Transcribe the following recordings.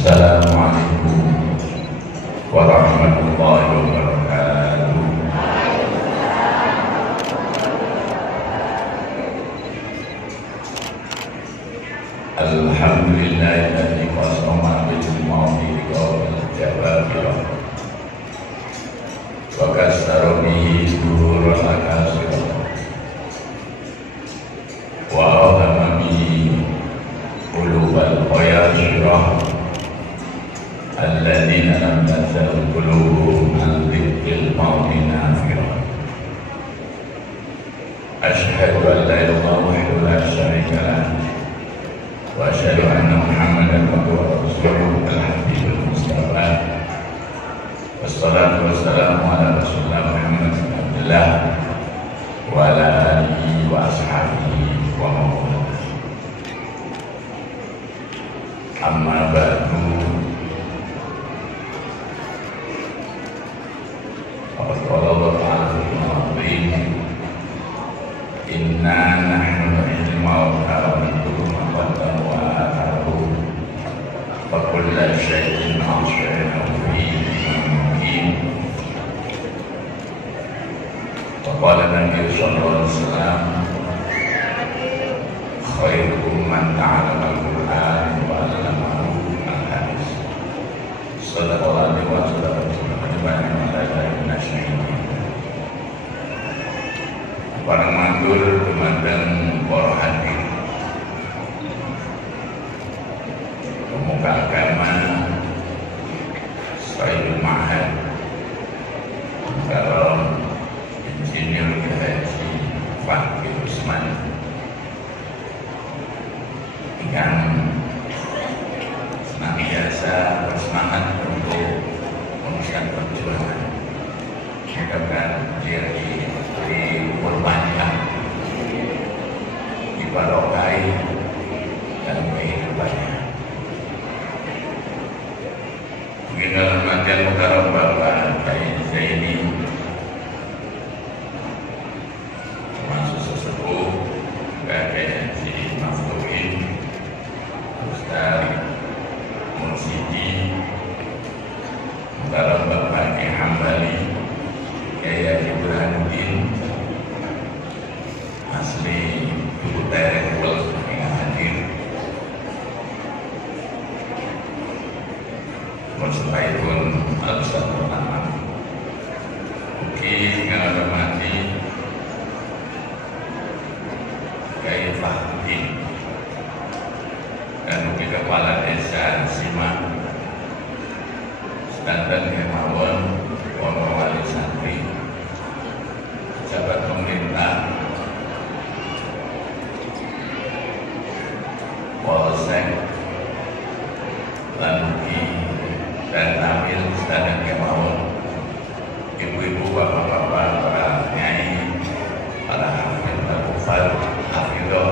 Assalamualaikum warahmatullahi wabarakatuh. Alhamdulillahilladzi qasama bil mauti qawl jawabira wa kasara bihi surul akasir wa awhama bihi qulubal qayasirah alladzina lam tazal qulubuhum an dzikril mauti nafirah. Asyhadu an la ilaha illallah wahdahu la syarika lah wa asyhadu anna Muhammadan abduhu wa rasuluhu al-habibul mustafa. Wassalatu wassalamu ala rasulillah Muhammad bin Abdullah wa ala alihi wa ashabihi wa mawala. Amma ba'du. Qala Allah ta'ala fil Qur'an, inna nahnu nuhyil mauta wa naktubu ma qaddamu wa atharuhum wa kulla shay'in ahsaynahu fi imamin mubin. Wa qala Nabi sallallahu alaihi wasallam, khairukum man ta'allama al-Qur'an wa 'allamahu al-hadis. Sallallahu alaihi wasallam. Para mandur dumandang para hadir pemuka agama Sayyidul Ma'had Baron Insinyur Haji Fakih Usman yang senantiasa bersemangat untuk meneruskan perjuangan. Mudah-mudahan dia diberi umur panjang, dibarokai dalam kehidupannya. Beginilah remaja mukarram Bapak Kiai Zaini, termasuk sesepuh Kiai Haji Maftuhin, Ustaz Mursidi, mukarram Bapak Kiai Hambali, Kiai Haji Burhanuddin, asli Ibu Terek Wal yang hadir. Meskipun Al-Ustaz pertama mungkin dengan hormati Kiai Fahdin dan mungkin Kepala Desa Simak Standar Kemawon, Wali Wali Santri, pejabat pemerintah, Polsek, Lanuki, dan Tamil Standar Kemawon, ibu-ibu, bapak-bapak, para nyai, para hafid, al-kufal, hafidoh,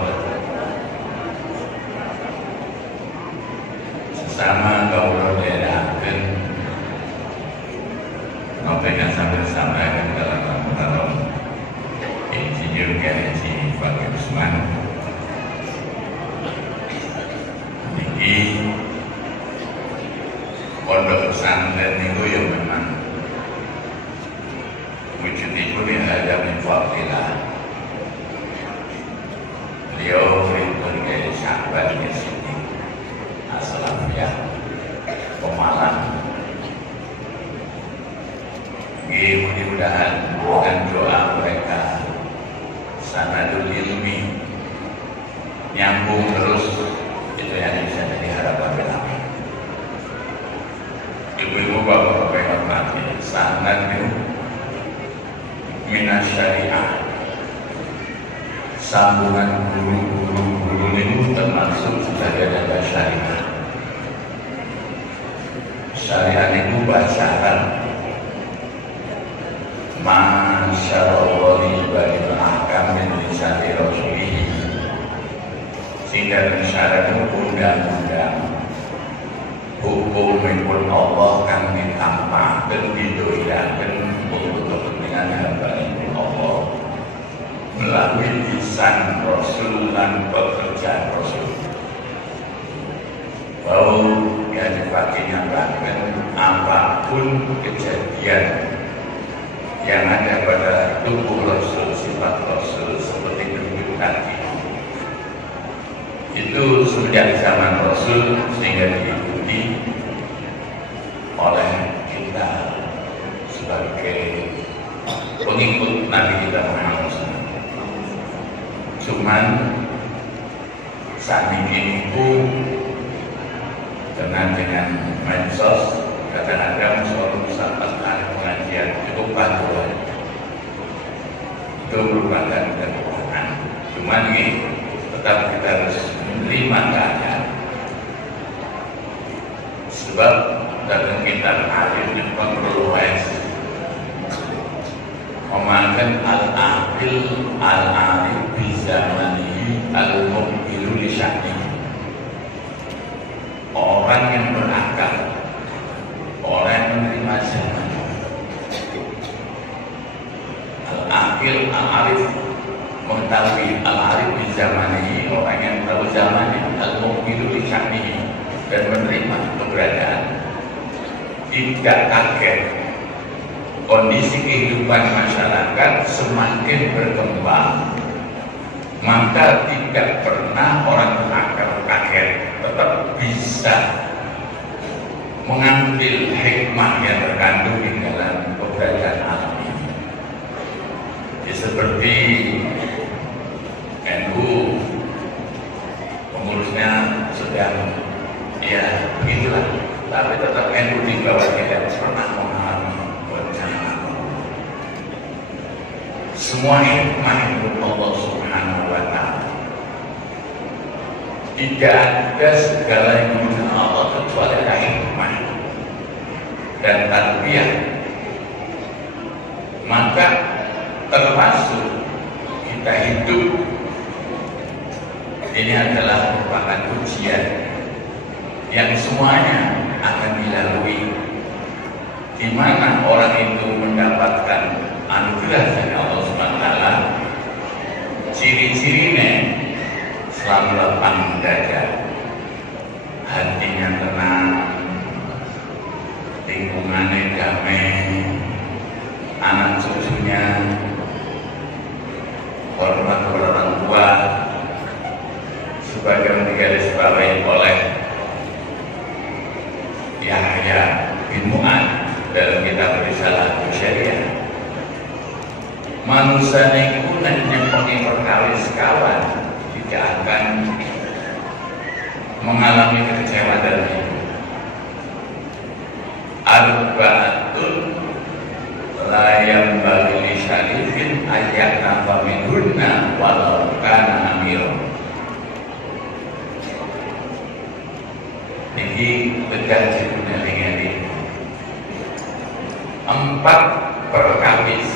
sesama kaum daerahkan nopekan sampai dalam Muharram Insinyur Haji Fakih Usman ini pondok pesantren itu ya memang wujud itu ada min fadillah. Beliau berbagai sahabat di sini As-Salafiyah Pemalang. Mudah-mudahan dengan doa mereka sanadul ilmi nyambung terus, itu yang bisa jadi harapan kami. Ibu-ibu bapak-bapak yang hormati, sanad itu minas syariah, sambungan guru-guru itu termasuk sebagai dada syariah. Syariah itu bahasa Arab. Masyaallah ibadil ahkam min lisani rasulih, sehingga syarat itu undang-undang hukum pun Allah kan ditampak dan didoakan untuk kepentingan hamba Allah melalui lisan Rasul dan pekerjaan Rasul. bahwa yang dinyatakan apapun kejadian yang ada pada tubuh Rasul, sifat Rasul seperti duduk tadi, itu sejak zaman Rasul sehingga diikuti oleh kita sebagai pengikut Nabi kita Muhammad SAW. Cuman saat ini pun dengan medsos kadang-kadang soal hari pengajian cukup bantuan itu merupakan kekuatan. Cuman ini tetap kita harus menerima keadaan, sebab dalam kitab Arif yang perlu memakan al-aqil al-arif bi zamanihi al-muqbilu li sya'nihi. Orang yang berakal, orang yang menerima zaman. Al-aqil al-arif mengetahui al-arif di zamanihi, orang yang tahu zamannya, al-muqbilu li sya'nihi, dan menerima keberadaan, tidak kaget. Kondisi kehidupan masyarakat semakin berkembang, maka tidak pernah orang berakal kaget, tetap bisa mengambil hikmah yang terkandung di dalam keberadaan alam ini. Ya, seperti NU pengurusnya sedang ya begitulah, tapi tetap NU di bawah tidak pernah mengalami bencana. Semua hikmah itu Allah Subhanahu wa Ta'ala. Tidak ada segala yang dimiliki Allah kecuali ada hikmah dan tarbiyah. Maka termasuk kita hidup ini adalah merupakan ujian yang semuanya akan dilalui, di mana orang itu mendapatkan anugerah dari Allah Subhanahu wa Ta'ala. Ciri-cirinya selalu lapang dada, hatinya tenang, lingkungannya damai, anak cucunya hormat kepada orang tua, sebagai digarisbawahi oleh Yahya bin Mu'ad dalam kitab Risalah Syariah. Manusia niku nek nyempengi perkawis kawan tidak akan mengalami kekecewaan dalam hidup. Arba'atun la yanbaghi li syarifin ayyaknafa minhunna walau kana amiran. Ini tegas dengan ini. 4 perkawis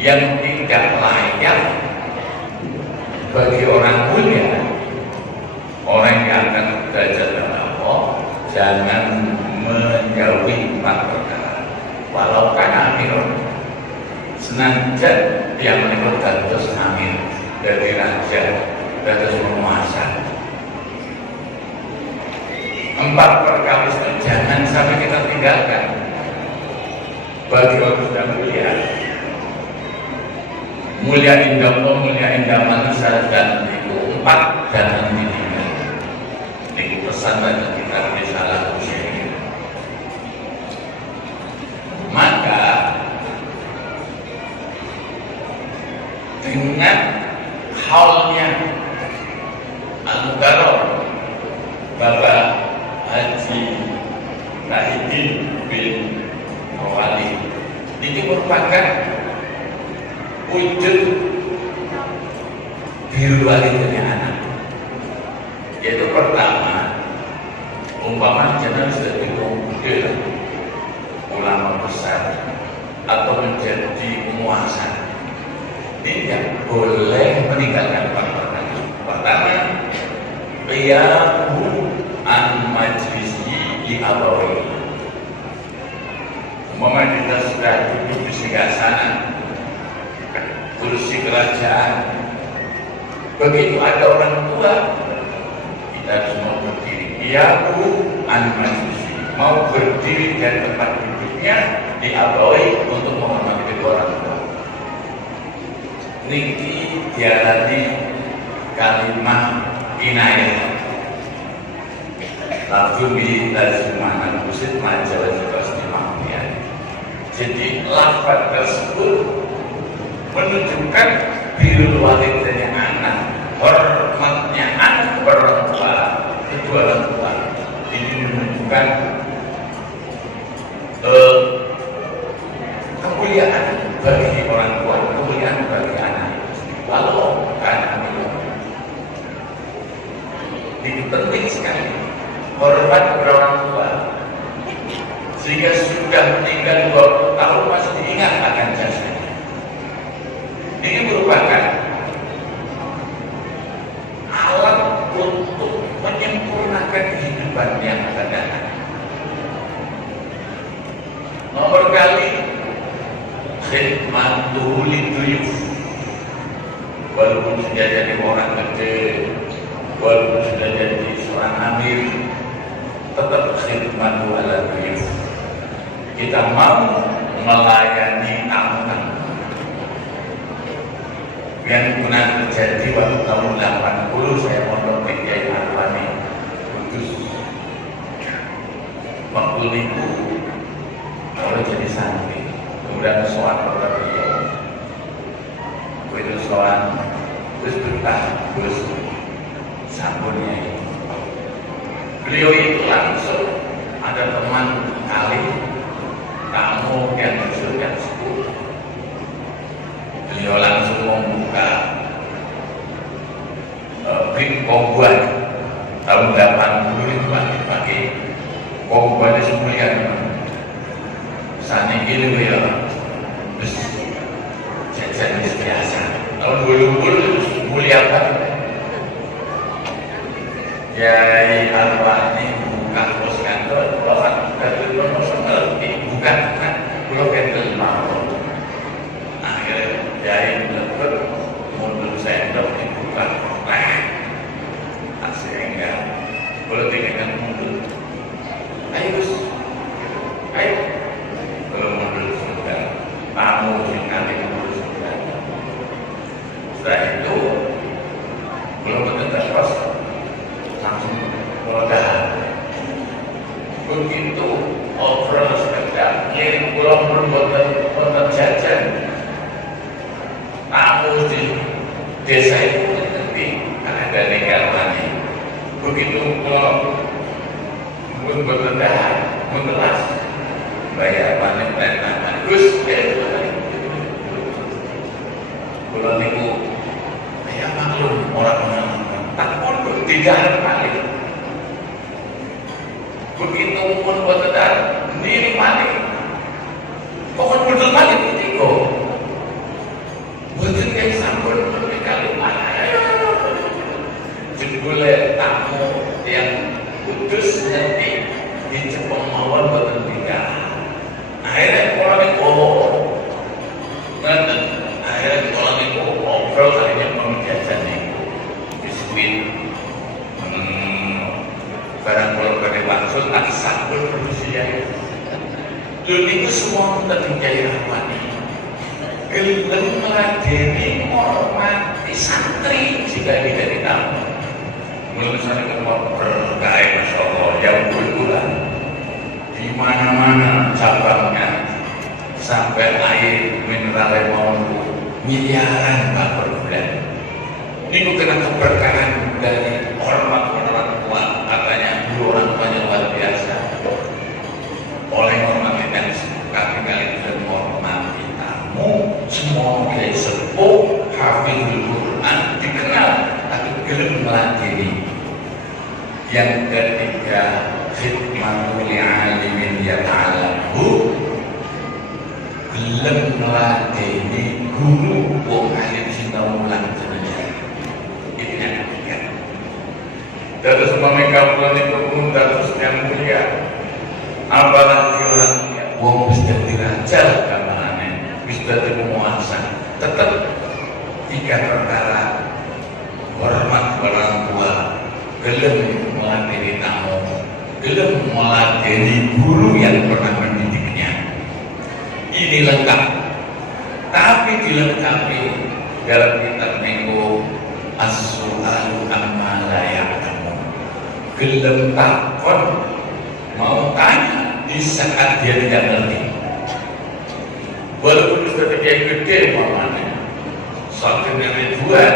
yang tidak layak bagi orang mulia, orang yang akan belajar dengan Allah, jangan menjauhi 4 perkara. Walau kan amir, senajan yang menyebut terus amir dari raja, terus penguasa. 4 perkawis itu jangan sampai kita tinggalkan. Bagi orang sudah mulia indah Allah, mulia indah manusia, dan itu 4 jangan ditinggal. Ini pesan dari kita Risalah Syariah. Maka dengan halnya antara Bapak Haji Nahidin bin Mawali ini merupakan wujud biru walinya anak. Yaitu pertama, umpama jangan sudah dikomputer ulama besar atau menjadi penguasa, tidak boleh meninggalkan perkara. Pertama, qiyamu an majlisi di abawi. Umpama kita sudah duduk di singgasana kursi kerajaan, begitu ada orang tua, kita harus mau berdiri. Al-qiyamu al-majlisi, mau berdiri dari tempat duduknya diabaikan untuk menghormati kedua orang tua. Niki diarani kalimah inayah. Lafzun bi laziman kusit majalah juga istimewaan. Jadi lafaz tersebut menunjukkan birrul walidain anak, hormatnya anak kepada orang tua, kedua orang tua. Ini menunjukkan kemuliaan bagi orang tua, kemuliaan bagi anak. Kalau anak itu, ini penting sekali hormat kepada orang tua, sehingga sudah meninggal 20 tahun masih diingat akan jasanya. Ini merupakan alat untuk menyempurnakan kehidupan yang akan datang. Nomor kali khidmatul liduyuf, walaupun sudah jadi orang gede, walaupun sudah jadi seorang amir, tetap khidmatul ala duyuf. Kita mau melayani tamu-tamu. Yang pernah terjadi waktu tahun 80 saya mondok di Kiai Arwani Kudus. Waktu itu kalau jadi santri, kemudian soal kepada beliau. Begitu soal, terus berkah, terus sabunnya itu. Beliau itu langsung ada teman kali tamu yang disuruhkan 10. Beliau langsung membuka brik kobuan tahun 80 itu pakai kobuan itu mulia. Saat ini ya, terus jajan biasa. Tahun 20 mulia banget. Kiai Arwani buka pos kantor, kalau dari promosional bukan pulau kantor mau. Akhirnya Kiai melebar mundur sendok dibuka, asik enggak? Boleh tinggalkan mundur. Ayo Gus, ayo. Mundur sudah, tamu sekali mundur sudah. Setelah itu belum mendengar pos. Langsung meledak. Begitu obrol sekedar ngirim pulang berbuatan jajan. Tamu di desa itu ngerti karena ada negaranya. Begitu pulang berbuatan jajan, mengelas bayar panen dan Gus pulang itu ya maklum orang-orang takut tidak balik. Begitu pun buat tetap diri balik. Pokoknya betul balik itu. Betul kayak sambut berkali kali. Jebule tamu yang kudus nanti di Jepang mawon betul tidak. Akhirnya orang itu akhirnya orang itu ngobrol kalinya pembiasan itu biskuit. Barang kalau pakai langsung tak sambut manusia. Lalu itu semua tentang Kiai Arwani. Gelem meladeni menghormati santri jika tidak ditamu. Mulai sana ketemu berkah, masya Allah, yang berulang di mana-mana cabangnya sampai air mineral yang mau miliaran per bulan. Ini bukan keberkahan dari hormat orang tua, katanya dulu orang tuanya luar biasa. Oleh hormati dan kami kalian sudah menghormati tamu, semua kiai sepuh, hafizul Quran dikenal, tapi gelem meladeni. Yang ketiga, khidmatul alimin yata'alamu, gelem meladeni guru wong alim sinau ulang jenengan. Ini yang ketiga. Terus memikir bulan itu pun terus yang mulia. Apalagi orang wong bisa dirajal kamarane, bisa dimuasa. Tetap tiga perkara: hormat orang tua, gelem melatih tamu, belum melatih guru yang pernah mendidiknya. Ini lengkap, tapi dilengkapi dalam kitab Minggu as-su'alu amma la ya'lamu. Gelem takon, mau tanya di saat dia tidak ngerti. Walaupun sudah gede mamanya, suatu ribuan,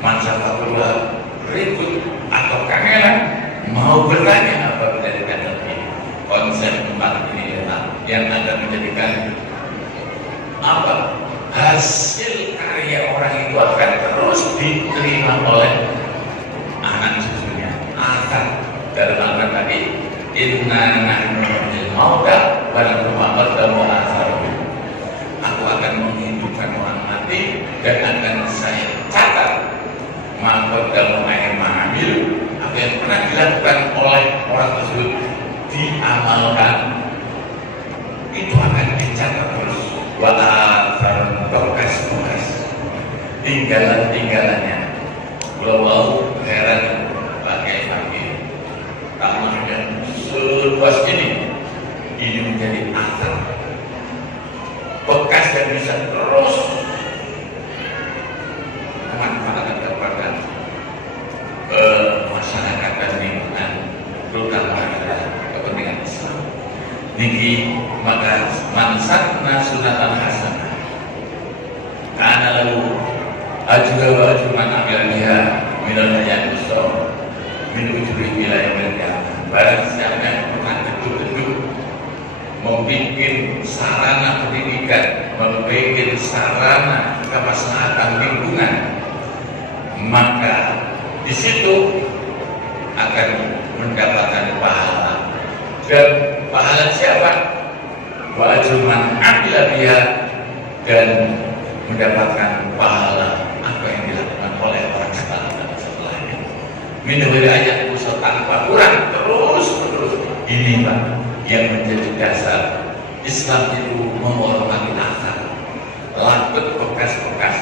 manfaatullah ribut atau kangelan, mau bertanya apabila tidak ngerti. Konsep empat ini yang akan menjadikan apa? Hasil karya orang itu akan terus diterima oleh anak cucunya. Akan dalam Al-Quran tadi, inna nahnu nuhyil mauta wa lakum aqdamu atharuhu. Aku akan menghidupkan orang mati dan akan saya catat maqdamu ay ma'amil, apa yang pernah dilakukan oleh orang tersebut diamalkan, itu akan dicatat terus. Wa atharun bekas-bekas tinggalan-tinggalannya. Kalau heran pakai taman yang seluas ini menjadi athar bekas yang bisa terus memanfaatkan kepada masyarakat dan lingkungan, terutama adalah kepentingan Islam. Niki maka mansatna sunatan hasanah karena lalu ajwa wa ajman amil biha minal hayat usra min ujuri wilayah mereka. Barang siapa yang pernah gedung-gedung membuat sarana pendidikan, membuat sarana kemaslahatan lingkungan, maka di situ akan mendapatkan pahala. Dan pahala siapa? Wa ajman amil biha, dan mendapatkan pahala apa yang dilakukan oleh orang setelahnya. Minum ayat usul tanpa kurang, terus ini Pak yang menjadi dasar Islam itu menghormati akhlak, lapet bekas-bekas.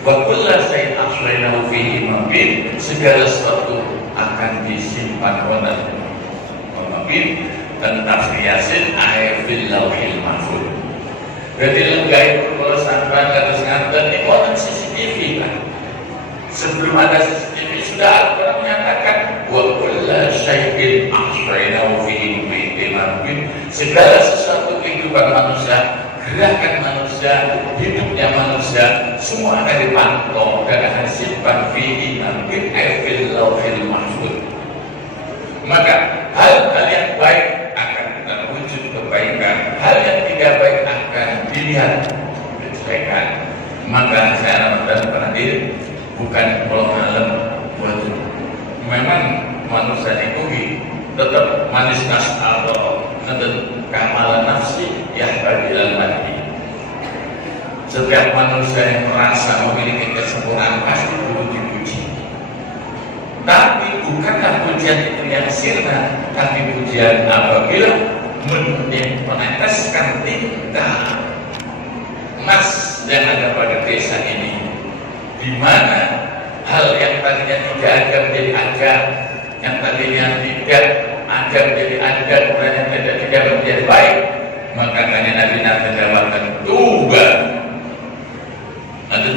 Wa kullu shay'in ahsaynahu fi imamin, segala sesuatu akan disimpan oleh imamin. Dan tafsir Yasin ayat fil lauhil mahfuz. Berarti lenggai kalau sampai harus ngantar ini buatan CCTV kan. Sebelum ada CCTV sudah Al-Quran menyatakan wa kullu syai'in ahsaynahu fi imamin, segala sesuatu kehidupan manusia, gerakan manusia, hidupnya manusia, semua akan dipantau dan akan disimpan fi imamin fil lauhil mahfuz. Maka hal-hal yang baik akan terwujud kebaikan, hal yang tidak baik akan dilihat kejelekan. Maka saya dan hadir bukan kolom alam buat memang manusia itu tetap manis nas atau kamalan nafsi yang badilan mati. Setiap manusia yang merasa memiliki kesempurnaan pasti perlu dipuji. Tapi bukanlah pujian itu yang sirna, tapi pujian apabila meneteskan tinta emas yang ada pada desa ini, di mana hal yang tadinya tidak ada menjadi ada, yang tadinya tidak ada menjadi ada, dan yang tidak menjadi baik. Maka hanya Nabi mendapatkan tuba. Ada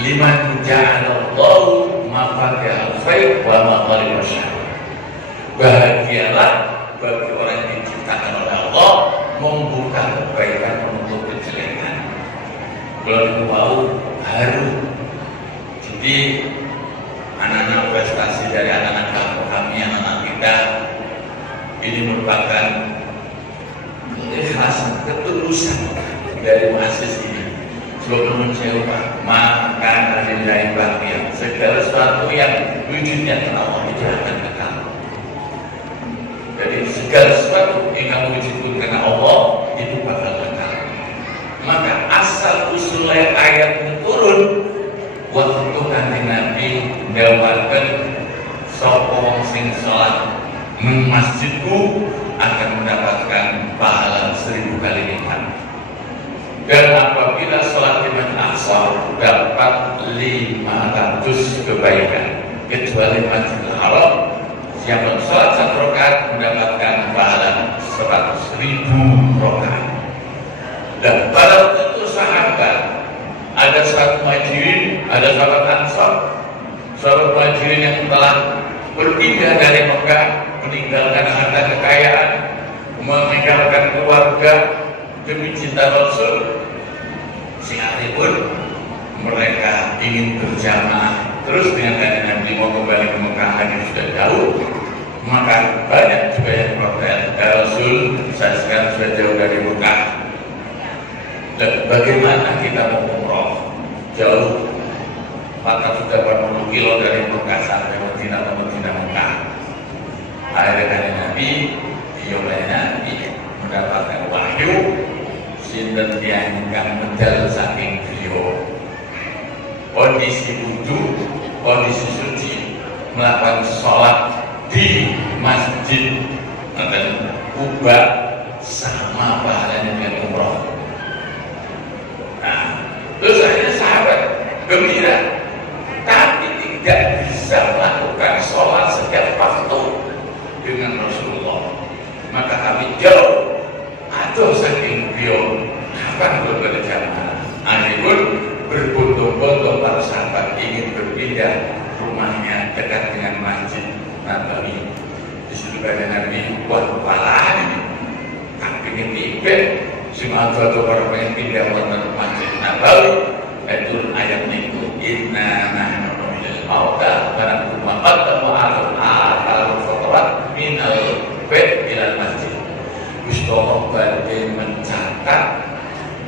liman ja'alallahu mafatihal khair wa magharib syarr. Bahagialah bagi orang yang diciptakan oleh Allah membuka kebaikan, menutup kejelekan. Kalau itu mau haru. Jadi anak-anak prestasi dari anak-anak kami, anak-anak kita ini merupakan keikhlasan, ketulusan dari mahasiswa ini. Sebelum menjawab maka dari bahagia, segala sesuatu yang wujudnya karena Allah itu akan kekal. Jadi segala sesuatu yang kamu wujudkan karena Allah itu bakal kekal. Maka asal usul ayat itu turun waktu Nabi mendapatkan sopong sing sholat masjidku akan mendapatkan pahala 1000 kali lipat. Dan apabila sholat di Masjid Aqsa dapat 500 kebaikan. kecuali Masjidil Haram. Siapa sholat 1 rakaat mendapatkan pahala 100.000 rakaat. Dan pada waktu itu sahabat, ada sahabat Muhajirin, ada sahabat Ansar, sahabat Muhajirin yang telah berpindah dari Mekah, meninggalkan harta kekayaan, meninggalkan keluarga demi cinta Rasul. Sekalipun mereka ingin berjamaah terus dengan kanjeng Nabi, mau kembali ke Mekah hanya sudah jauh, maka banyak juga yang protes, ya Rasul, saya sekarang sudah jauh dari Mekah, dan bagaimana kita mau umroh jauh 480 kilo dari Mekah sampai Madinah atau Madinah Mekah. Akhirnya kanjeng Nabi Nabi mendapatkan wahyu sinten tiyang ingkang medal saking beliau kondisi wudu, kondisi suci, melakukan sholat di masjid dan Kuba sama pahalanya dengan umroh. Nah, terus akhirnya sahabat gembira, tapi tidak bisa melakukan sholat setiap waktu dengan Rasulullah. Maka kami jauh, aduh saking beliau, kapan belum berjamaah? Akhirnya berbondong-bondong para sahabat ingin berpindah rumahnya dekat dengan Masjid Nabawi. Di situ kanjeng Nabi, wah kepala ini, tak ingin tiba, semua atau orang pengen pindah ke Masjid Nabawi. Itu ayat itu, inna nahnu nuhyil mauta wa naktubu ma qaddamu al khotwat minal bait ilal masjid. Gusti Allah badhe mencatat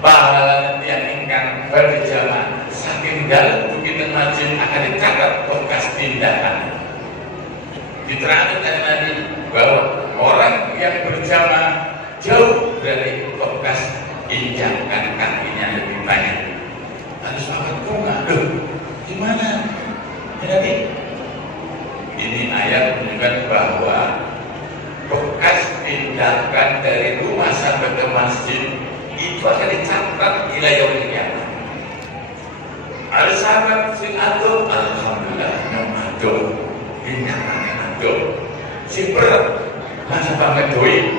pahala yang ingkang berjamaah saking dalem bukit masjid akan dicatat bekas tindakan. Diterangkan tadi bahwa orang yang berjamaah jauh dari bekas injakan kakinya lebih banyak. Ada sahabat bunga, gimana? Jadi ini ayat menunjukkan bahwa bekas tindakan dari rumah sampai ke masjid itu akan dicatat ila yaumil qiyamah. Ada sahabat sing adoh, alhamdulillah yang adoh, tindakan yang adoh. Si berat, masa pamit doi,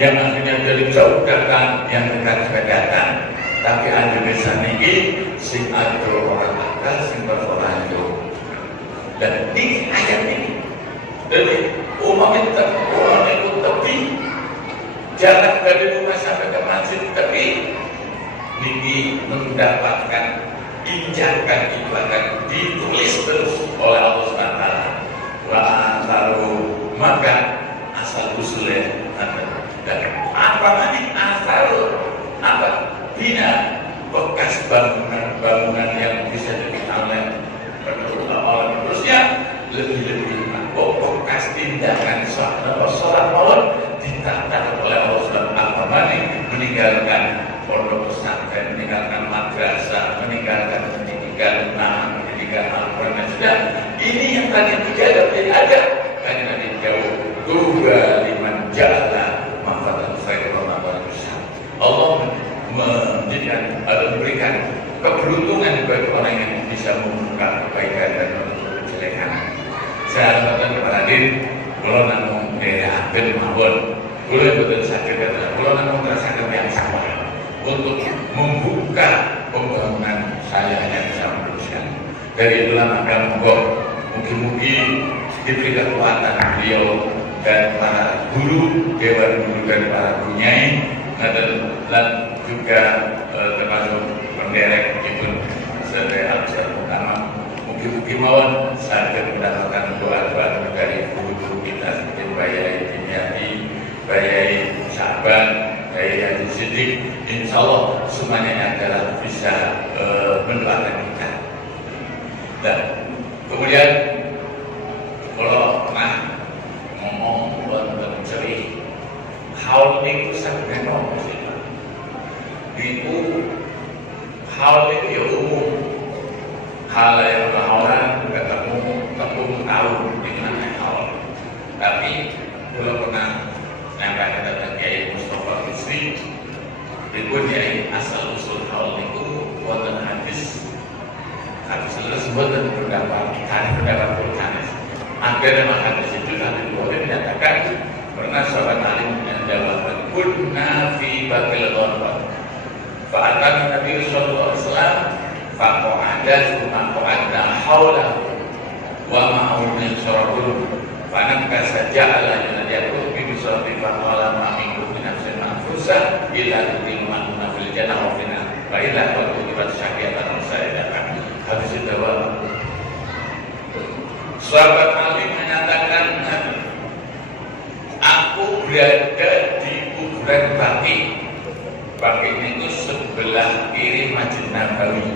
yang akhirnya dari jauh datang, yang dekat juga datang. Tapi ada misalnya ini, sing adoh orang akal, sing berorang jauh. Dan ini ayat ini, jadi umat itu tepi jarak dari rumah sampai ke masjid, tapi ini mendapatkan injakan itu akan ditulis terus oleh Allah SWT. Lalu maka asal usulnya dan apa tadi asal apa bina bekas bangunan yang bisa dikenal oleh manusia lebih bekas tindakan sholat malam ditata oleh Allah SWT. Meninggalkan pondok pesantren, meninggalkan madrasah, meninggalkan pendidikan, pendidikan Al-Quran dan sudah. Ini yang tadi dijaga menjadi ada karena tadi jauh tuga liman jala manfaat saya Allah menjadikan atau memberikan keberuntungan bagi orang yang bisa membuka kebaikan dan menutup kejelekan. Saya harapkan kepada hadir, kalau namun hampir mawon, boleh betul sakit adalah kalau namun merasakan yang sama untuk membuka pembangunan saya hanya bisa meneruskan. Dari itulah maka mungkin diberi kekuatan beliau dan para guru, dewan guru dan para bunyai, dan juga termasuk penderek Ibn Sadai Al-Jal Utama. Mungkin mawon saya mendapatkan doa-doa dari guru kita seperti Bayai Dimyati, Bayai Sahabat, Bayai Haji Siddiq. Insya Allah semuanya adalah bisa mendoakan kita. Dan kemudian kalau pernah ngomong tentang cerih, haul itu sangat enorm itu haul itu ya umum. Hal yang berhaulan ketemu tepung tahu di mana haul. Tapi kalau pernah sampai kata Kiai Mustafa Bisri, berikutnya asal usul haul itu buatan hadis. Hadis adalah sebuah pendapat Akhirnya maka di situ Nabi Bukhari menyatakan pernah sahabat Ali menjawab kunna fi batil ghorfah fa'atana Nabi sallallahu alaihi wasallam faqa'ada thumma qa'adna hawlahu wa ma'ahu min syarabul fanaka saja'ala yunadiyakul bi bisawati faqala ma'aminku min nafsin ma'fusah illa tutimman fil jannah wa fina wa illa qatubat syahiyatan sayyidatan. Habis itu sahabat Ali menyatakan, aku berada di kuburan Baqi. Baqi itu sebelah kiri Masjid Nabawi,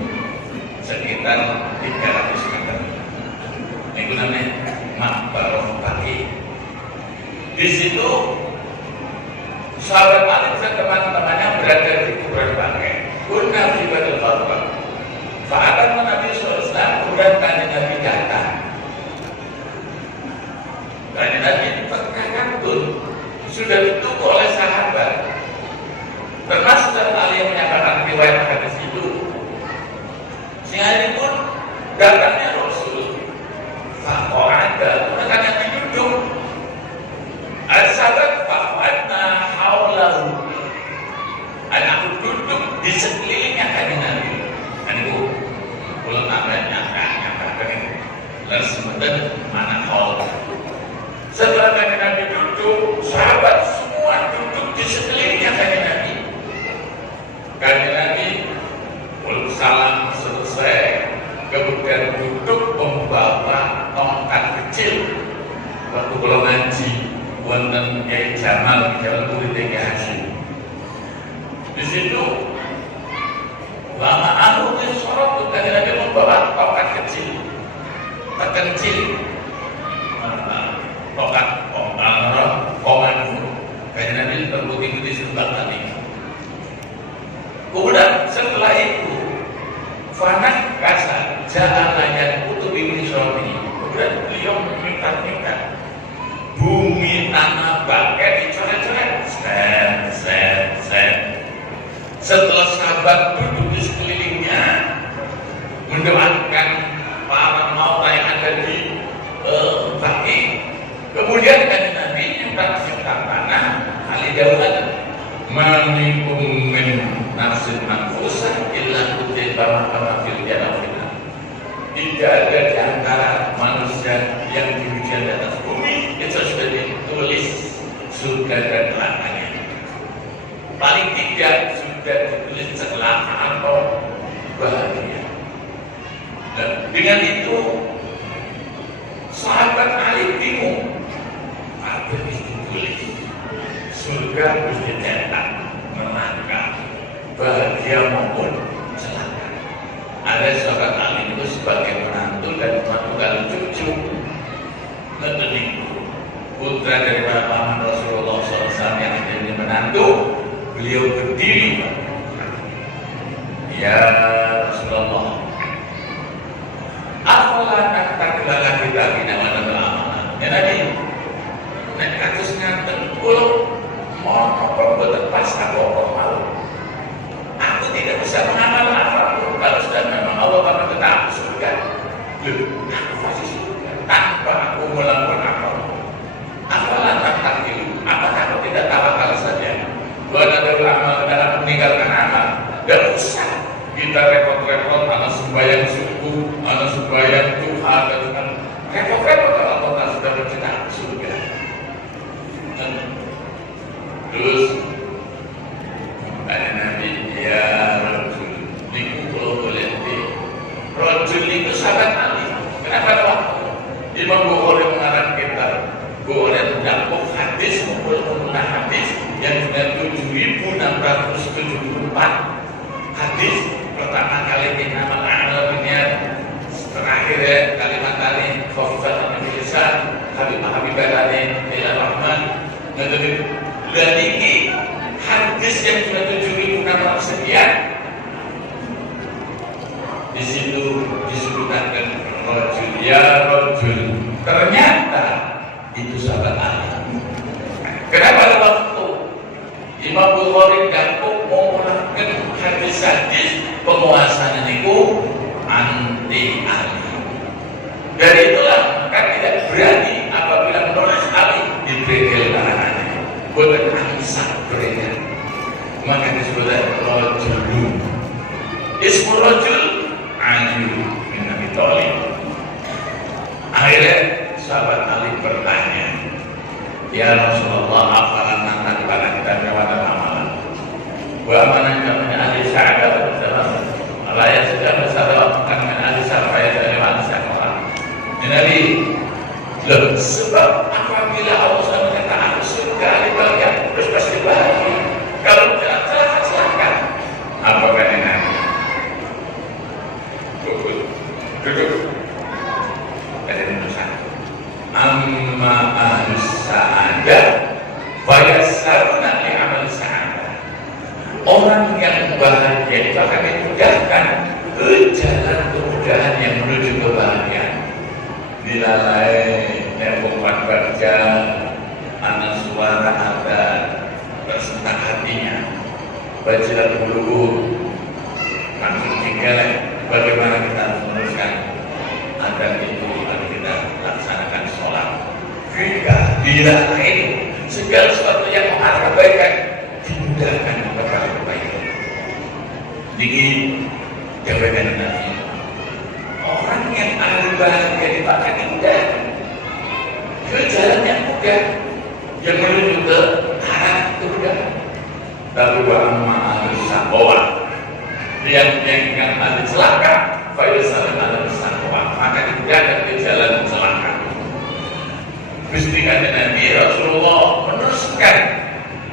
sekitar 300 meter. Itu namanya Maqbarah Baqi. Di situ sahabat Ali dan teman-temannya berada di kuburan Baqi. Kunna fi badil ghorfah. Fa'atan Nabi sallallahu alaihi wasallam, kemudian tanya Nabi datang. Dan Nabi terkagum sudah ditunggu oleh sahabat, termasuk dalam hal yang menyatakan riwayat hadis itu. Sehingga ini pun datangnya Rasul. Faqa'ada, maka Nabi duduk. Ada sahabat faqa'adna haulahu. Aku duduk di sekelilingnya kanjeng Nabi. Kan itu ulama nyatakan ini. Lalu sebentar mana haul. Setelah kanjeng Nabi duduk, sahabat semua duduk di sekelilingnya kanjeng Nabi. Kanjeng Nabi salam selesai, kemudian duduk membawa tongkat kecil. Waktu kalau ngaji, wonten Kiai Jamal di dalam murid Kiai Hasyim. Di situ lama anu sorot kanjeng Nabi membawa tongkat kecil, tongkat kongan kanjeng Nabi terbukti sebelah tadi. Kemudian setelah itu fanak kasar jalan untuk ini suami. Kemudian beliau meminta bumi tanah Baqi dicoret-coret, set. Setelah sahabat duduk di sekelilingnya mendoakan para mauta yang ada di Baqi. Kemudian kanjeng Nabi minta tanah kali daulat manikum min nafsin manfusah illa kutiba ma fil jannah. Tidak ada di antara manusia yang diujian di atas bumi itu sudah ditulis surga dan nerakanya. Paling tidak sudah ditulis celaka atau bahagia. Dan dengan itu sahabat Ali bingung. Apa yang ditulis? Surga mesti cetak, neraka, bahagia maupun celaka. Ada sahabat Ali itu sebagai menantu dan menantu cucu. Mendidik putra dari paman Rasulullah SAW yang menjadi menantu, beliau berdiri. Ya Rasulullah, apalah naktaklala kita bina mana ya Nabi. Nek kasus ngaten kula mohon apa boten pas apa mau. Aku tidak bisa mengamal apapun kalau sudah memang Allah akan tetap surga. Aku pasti surga tanpa aku melakukan apapun. Apalah naktakilu, apakah aku tidak tawakal saja? Buat ada ulama dalam meninggalkan amal. Dan usah kita repot-repot anak sembahyang subuh, anak sembahyang duha, dan repot-repot kalau Allah sudah bercerita surga. Terus Nabi ya Rasul, niku kalau boleh di Rasul itu sahabat Ali. Kenapa ada waktu Imam Bukhari mengarang kita boleh mendapat hadis maupun hadis yang dengan 7.674 hadis. Pertama kali di nama al-Arabiyah, terakhir ya kalimat tadi khafifatan min lisan, habibah tadi ila rahman. Dan ini hadis yang sudah 7.600 sekian. Di situ disebutkan rajul ya rajul. Ternyata itu sahabat Ali. Kenapa ada waktu Imam Bukhari gabung mengumpulkan hadis-hadis penguasanya niku anti Ali. Dari itulah maka tidak berani rajul Ali bin Abi Thalib. Akhirnya sahabat Ali bertanya, ya Rasulullah, apalan nanti pada kita kepada amalan. Wa mana kami ahli syahadat dalam raya sudah bersama kami ahli syahadat dari manusia orang. Nabi, sebab apabila Allah menyatakan surga di bagian terus pasti bahagia. Kalau tidak silakan. Apa kata Nabi? Duduk. Ada tulisan. Amma ahlus sa'adah fayasaruna li amal sa'adah. Orang yang bahagia itu akan dimudahkan ke jalan kemudahan yang menuju kebahagiaan. Dilalai tempokan kerja, anak suara ada tersentak hatinya, baca dulu langsung tinggal. Bagaimana kita harus meneruskan agar itu lalu kita laksanakan sholat. Jika dilalai segala sesuatu yang mengarah kebaikan dimudahkan kepada kebaikan. Jadi jabatan Nabi, orang yang ahli bahagia dipakai indah ke jalan yang mudah yang menuju ke arah surga. Tapi wa amma ahli saqwa, yang ahli celaka, fayasal ahli saqwa, maka dimudahkan ke jalan celaka. Gusti kata Nabi Rasulullah meneruskan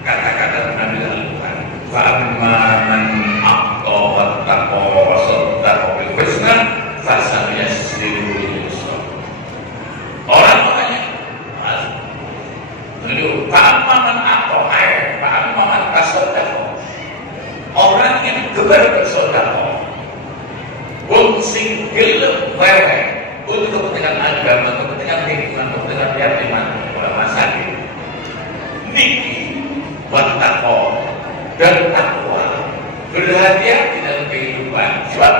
kata-kata Nabi Al-Quran. Wa amma man aqqa wa taqwa wa saddaqa bil husna fasal yassiru lil yusra. Orang-orangnya dulu ta'amma man aqqa ta'amma man tasaddaqa. Orang yang gemar bersedekah, wong sing gelem wewe untuk kepentingan agama, kepentingan lingkungan, kepentingan yatim, ulama sakit. Niki wattaqwa dan takwa, berhati-hati dalam kehidupan. Sebab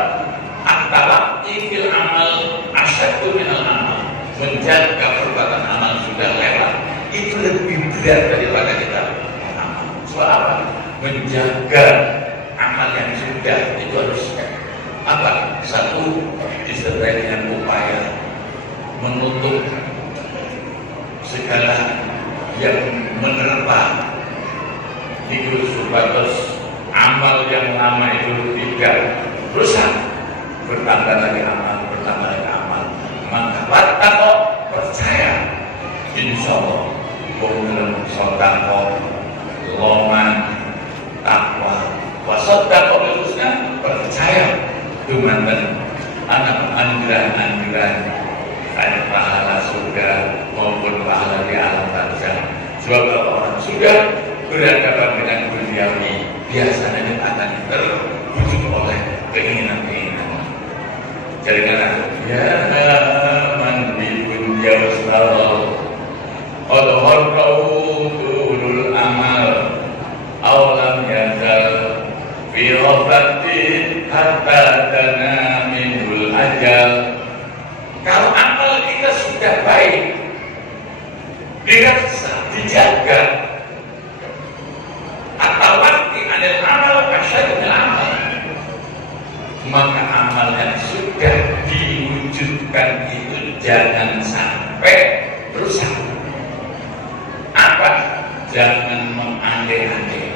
at-tawaqi fil amal asyaddu minal amal. Menjaga perbuatan amal sudah lewat itu lebih berat daripada kita amal. Soal apa? Menjaga amal yang sudah itu harus apa? Satu, disertai dengan upaya menutup segala yang menerpa itu supados amal yang lama itu tidak rusak, bertambah lagi amal, bertambah lagi amal. Maka wattaqo, percaya insya Allah dalam sedekah, loman, takwa, wasadaqo khususnya percaya dumanten anak anjuran-anjuran baik pahala surga maupun pahala di alam barzakh. Sebab kalau orang sudah berhadapan dengan duniawi biasanya akan terwujud oleh keinginan-keinginan. Jadi karena ya man bi dunya wastal al-harqu tulul amal awalam yazal fi ghaflatin hatta dana minul ajal. Kalau amal kita sudah baik, dirasa, dijaga, atau waktu ada amal asyadul amal, maka amal yang sudah diwujudkan itu jangan sampai rusak. Apa? Jangan mengandai-andai.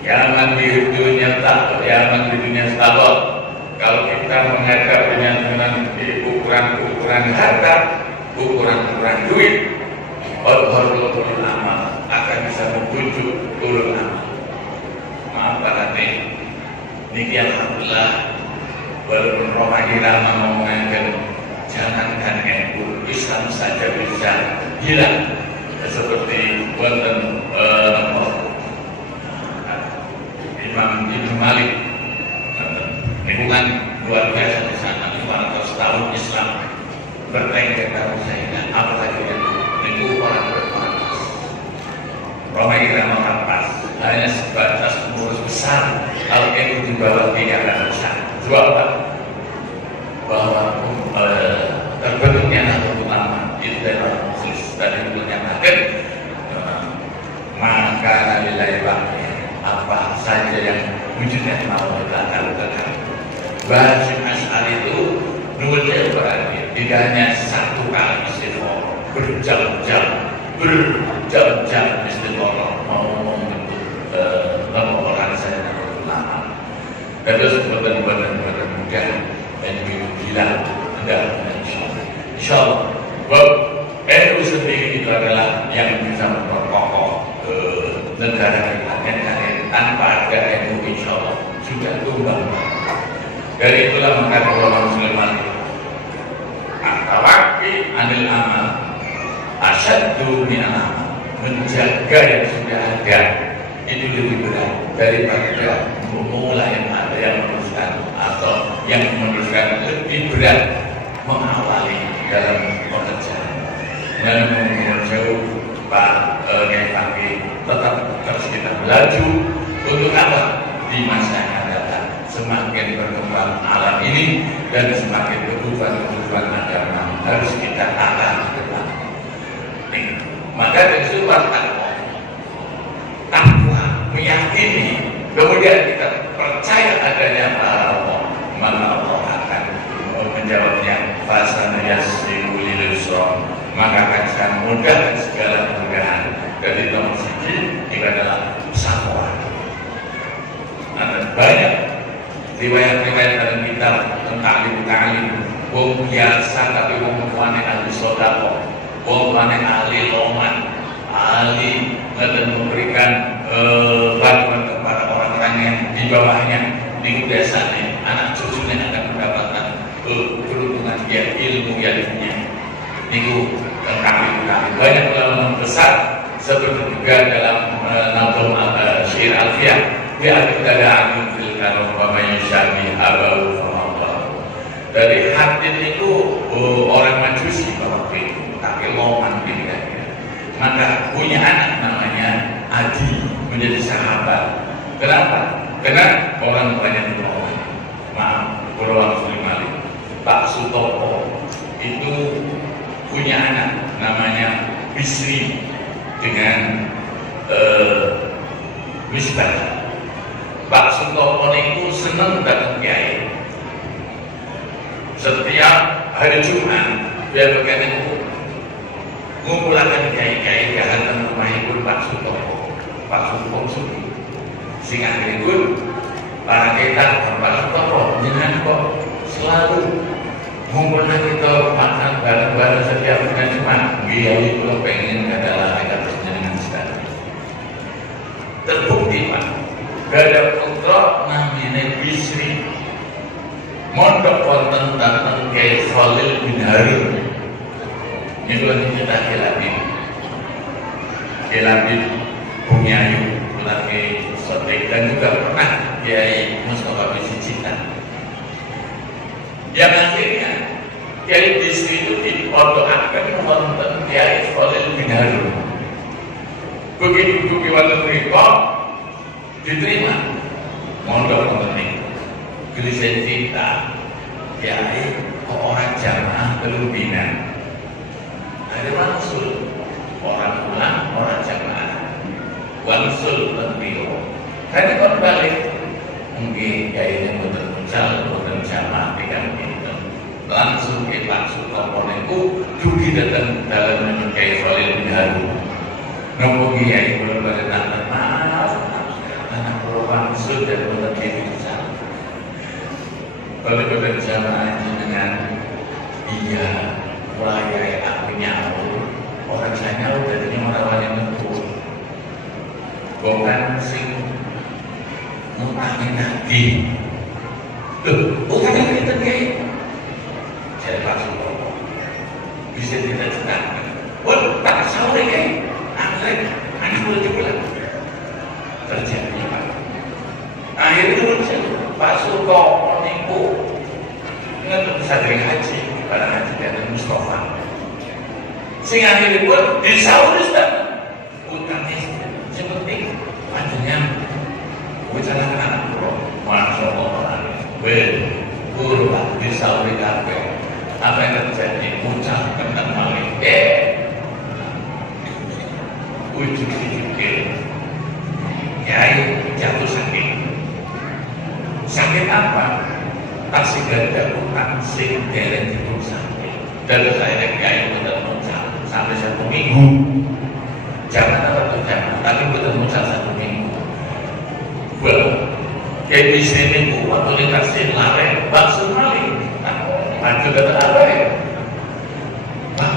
Jangan di dunia takut, jangan di dunia stabot. Kalau kita menghadap dengan ukuran-ukuran harta, ukuran-ukuran duit, al-harqu tulul amal akan bisa membujuk turun amal. Maaf Pak Hati, niki alhamdulillah walaupun Roma Irama mengangkat jangankan NU, Islam saja bisa hilang seperti wonten Imam Ibnu Malik. Lingkungan luar biasa di sana, 500 tahun Islam bertengger dalam saingan, apalagi yang itu orang berkualitas. Roma Irama rampas hanya sebatas pengurus besar, kalau itu di bawah tingkatan besar. Sebab apa? Bahwa terbentuknya Nahdlatul Ulama itu adalah muslim tadi menyatakan maka nilai apa saja yang wujudnya mau kita lakukan. Mbah Hasyim Asy'ari itu nulisnya berarti tidak hanya satu kali istighfar, berjam-jam istighfar mau menyebut nama orang saya lama. Terus benar-benar mudah dan gila enggak insyaallah. NU sendiri itu adalah yang bisa memperkokoh negara kita tanpa ada NU insyaallah sudah tumbang. Dari itulah maka ulama musliman at-tawakki anil amal asyaddu min amal, menjaga yang sudah ada itu lebih berat daripada memulai yang ada yang meneruskan atau yang meneruskan lebih berat mengawali dalam pekerjaan. Dan menjauh Pak Kiai Fakih tetap terus kita melaju untuk apa di masa yang akan datang. Semakin berkembang alam ini dan semakin kebutuhan agama harus kita tata ke depan. Maka dari situ takwa meyakini, kemudian kita percaya adanya Allah, maka Allah akan menjawabnya. Fasana yassiru lil yusra, maka akan sangat mudah dan segala kemudahan. Jadi nomor siji itu adalah sakwa. Nah, banyak riwayat-riwayat dalam kitab tentang ta'lim. Wong biasa tapi wong wane ahli sedekah, wong wane ahli loman, ahli dan memberikan bantuan kepada orang-orang yang di bawahnya, di desanya, anak cucunya akan mendapatkan keuntungan ya ilmu yang punya. Niku tentang banyak ulama besar seperti juga dalam Nazm Syair Alfiyah dia ada fil kalam wa may yushabi abahu fa dari hadis itu orang Majusi waktu itu tapi loman pilihannya, maka punya anak namanya Adi menjadi sahabat. Kenapa? Karena orang banyak loman. Maaf, Pulau Muslim Pak Sutopo itu punya anak namanya Bisri dengan Misbah. Pak Sutopo itu senang datang kiai. Setiap hari Jumat dia berkata ngumpulkan kiai-kiai ke halaman rumah ibu Pak Sutopo. Pak Sutopo suki. Sehingga berikut para kita Pak Sutopo jangan kok selalu ngumpulkan kita makan bareng-bareng setiap hari Jumat. Biaya itu pengen adalah kita dengan sekali. Terbukti Pak. Gak ada putra namanya Bisri mondok wonten datang Kiai Khalil bin Harun. Ini kita Kilabib Bumiayu lagi Sotek dan juga pernah Kiai Mustafa Bisicita. Yang akhirnya Kiai Bisri itu dipondokaken wonten Kiai Khalil bin Harun. Begitu dugi wonten mriku diterima mondok wonten niku. Gelisah cinta Kiai kok orang jamaah kelubinan. Ada wansul orang pulang orang jamaah wansul tentu. Karena kalau balik mungkin Kiai boten mucal boten jamaah dengan itu langsung ke Pak Sutopo niku dugi datang dalam Kiai Khalil bin Harun. Nopo Kiai kula badhe nantang maaf anak kula wansul dan boten diucal. Kalau jamaah dengan iya mulai aku nyaur orang saya nyaur dari orang yang betul bukan sing mutangin lagi bukan yang kita kayak saya langsung bisa tidak cetakan tak sore kayak anak boleh juga terjadi Pak. Akhirnya Pak Sutopo niku ngetuk sadring haji pada haji dan Mustafa. Sing akhirnya pun disaurus tak utangnya seperti panjangnya bicara anak pulau masya Allah guru lah disauri kafe apa yang terjadi ucap tentang maling ujung-ujungnya Kiai jatuh sakit apa? tasik ganda utang sing dereng diusahakan. Dan saya kiai betul muncul sampai 1 minggu. Jangan apa tuh jangan, tapi betul muncul 1 minggu. Kayak di sini waktu dikasih lare, bakso maling, maju kata lare. Pak,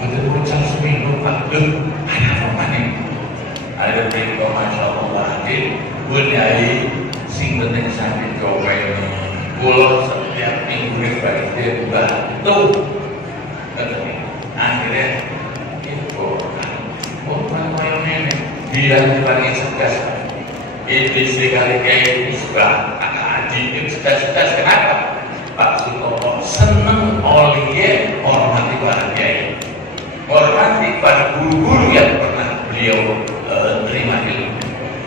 betul muncul seminggu Pak. Ada apa nih? Ada berita Masya Allah hadir, bunyai sing penting sampai coba ini. Pulau setiap minggu bagi dia bantu. Akhirnya itu orang ini bilang lagi cerdas. Iblis sekali kayak misbah, anak adik itu cerdas-cerdas. Kenapa? Pak Sutomo seneng oleh hormati para kiai, hormati para guru-guru yang pernah beliau terima ilmu.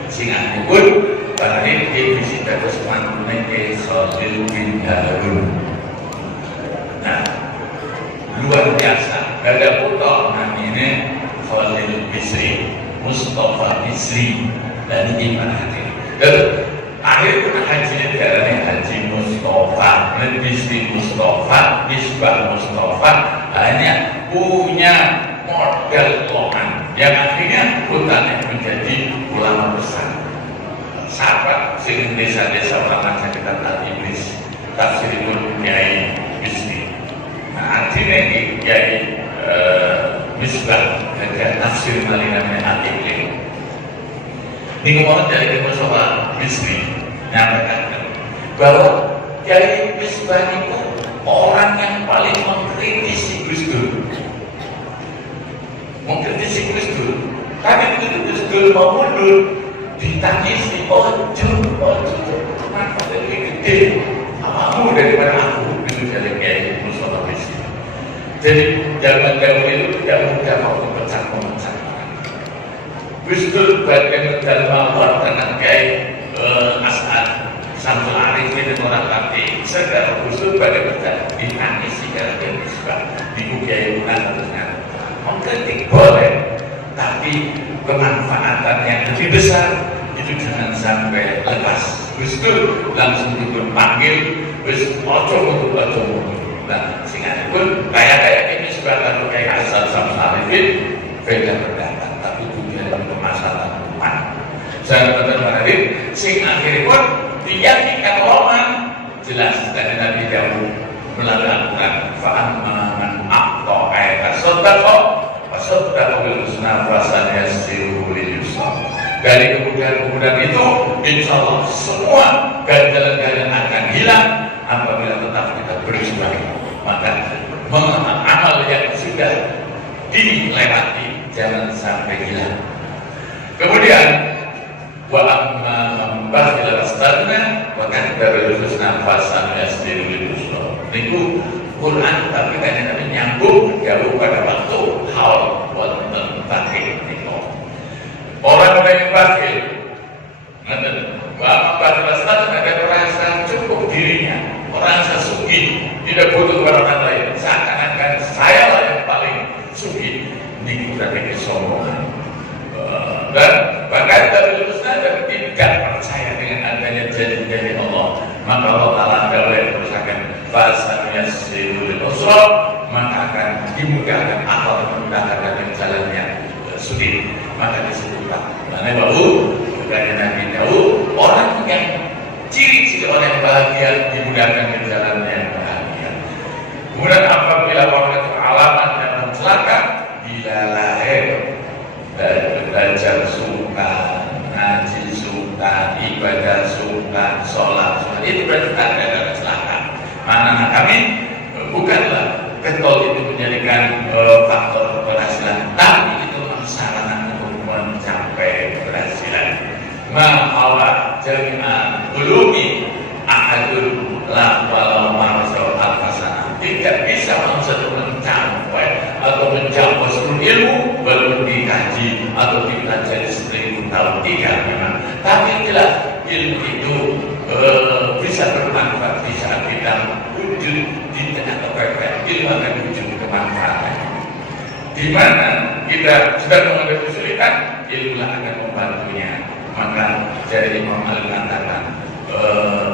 Sehingga pun pada ini kita kesempatan ke Khalil bin Harun. Nah, luar biasa. Gada putra namanya Khalil Bisri, Mustafa Bisri, dan ini mana hadir. Akhir pernah haji negaranya Haji Mustafa, Bisri Mustafa, Misbah Mustafa, hanya punya modal lohan yang akhirnya putranya menjadi ulama besar. Sahabat sing desa-desa ulama kita Iblis tafsiripun Kiai Bisri. Nah, artinya ini Kiai Misbah dan tafsir malinamnya Al-Iqlim. Ini ngomong dari Mustafa Bisri nyatakan bahwa Kiai Misbah itu orang yang paling mengkritisi Gus Dur. Mengkritisi Gus Dur. Tapi begitu Gus Dur mau mundur, ditangisi, ojo, kenapa lebih gede amamu daripada aku, itu jadi Kiai Mustafa Bisri. Jadi zaman dahulu itu tidak mudah mau memecah. Gus Dur bagian dalam mawar dengan Kiai As'ad Samsul Arifin dan orang kafir. Segala Gus Dur bagian ditangisi karena dia Misbah di Kiai Bukan terusnya mengkritik boleh, tapi kemanfaatan yang lebih besar itu jangan sampai lepas. Gus Dur langsung dipanggil, Gus ojo untuk. Nah, sehingga pun kayak ini sebagai Kiai As'ad Samsul Arifin beda pendapat, tapi tujuan untuk masalah umat. Saya benar-benar sing akhirnya pun diyakinkan Roman jelas dari Nabi Dawud melalui Al-Quran. Fa'amman aqta ayat sadaqah bil husna fasanyassiruhu lil yusra. Dari kemudahan itu insya Allah semua ganjalan-ganjalan akan hilang apabila tetap kita berjuang. Maka amal yang sudah dilewati jangan sampai hilang. Kemudian wa amma bakhila astagna wa kadzdzaba bil husna fasanyassiruhu lil yusra. Niku Quran tapi kan nyambung jauh pada waktu haul wonten bakhil niku. Orang yang bakhil ngaten wa amma bakhila astagna ada merasa cukup dirinya, merasa sugih, tidak butuh orang lain. Seakan-akan saya lah yang paling sugih. Niku berarti kesombongan. Dan bahkan dari Ustaz dan tidak percaya dengan adanya janji dari Allah, maka Allah Ta'ala boleh berusahakan bahasa yassirul usra, maka akan dimudahkan atau memudahkan dengan jalan yang sulit. Maka disebutlah karena bahu dari Nabi Daud orang yang ciri-ciri orang yang bahagia dimudahkan dengan jalan yang bahagia. Kemudian apabila orang itu alamat yang celaka, bila lahir belajar suka, ngaji suka, ibadah suka, sholat suka, itu berarti ada kecelakaan. Mana kami bukanlah ketol itu menjadikan faktor keberhasilan, tapi itu sarana untuk mencapai keberhasilan. Ma'awa jami'an ulumi ahadul la walau marsal al-hasanah. Tidak bisa mencapai atau mencapai seluruh ilmu walaupun dikaji atau dipelajari 1000 tahun tidak memang. Tapi jelas ilmu itu bisa bermanfaat di saat kita wujud di tengah kebaikan. Ilmu akan wujud kemanfaatan. Di mana kita sedang menghadapi kesulitan, ilmu akan membantunya. Maka dari Imam Ali mengatakan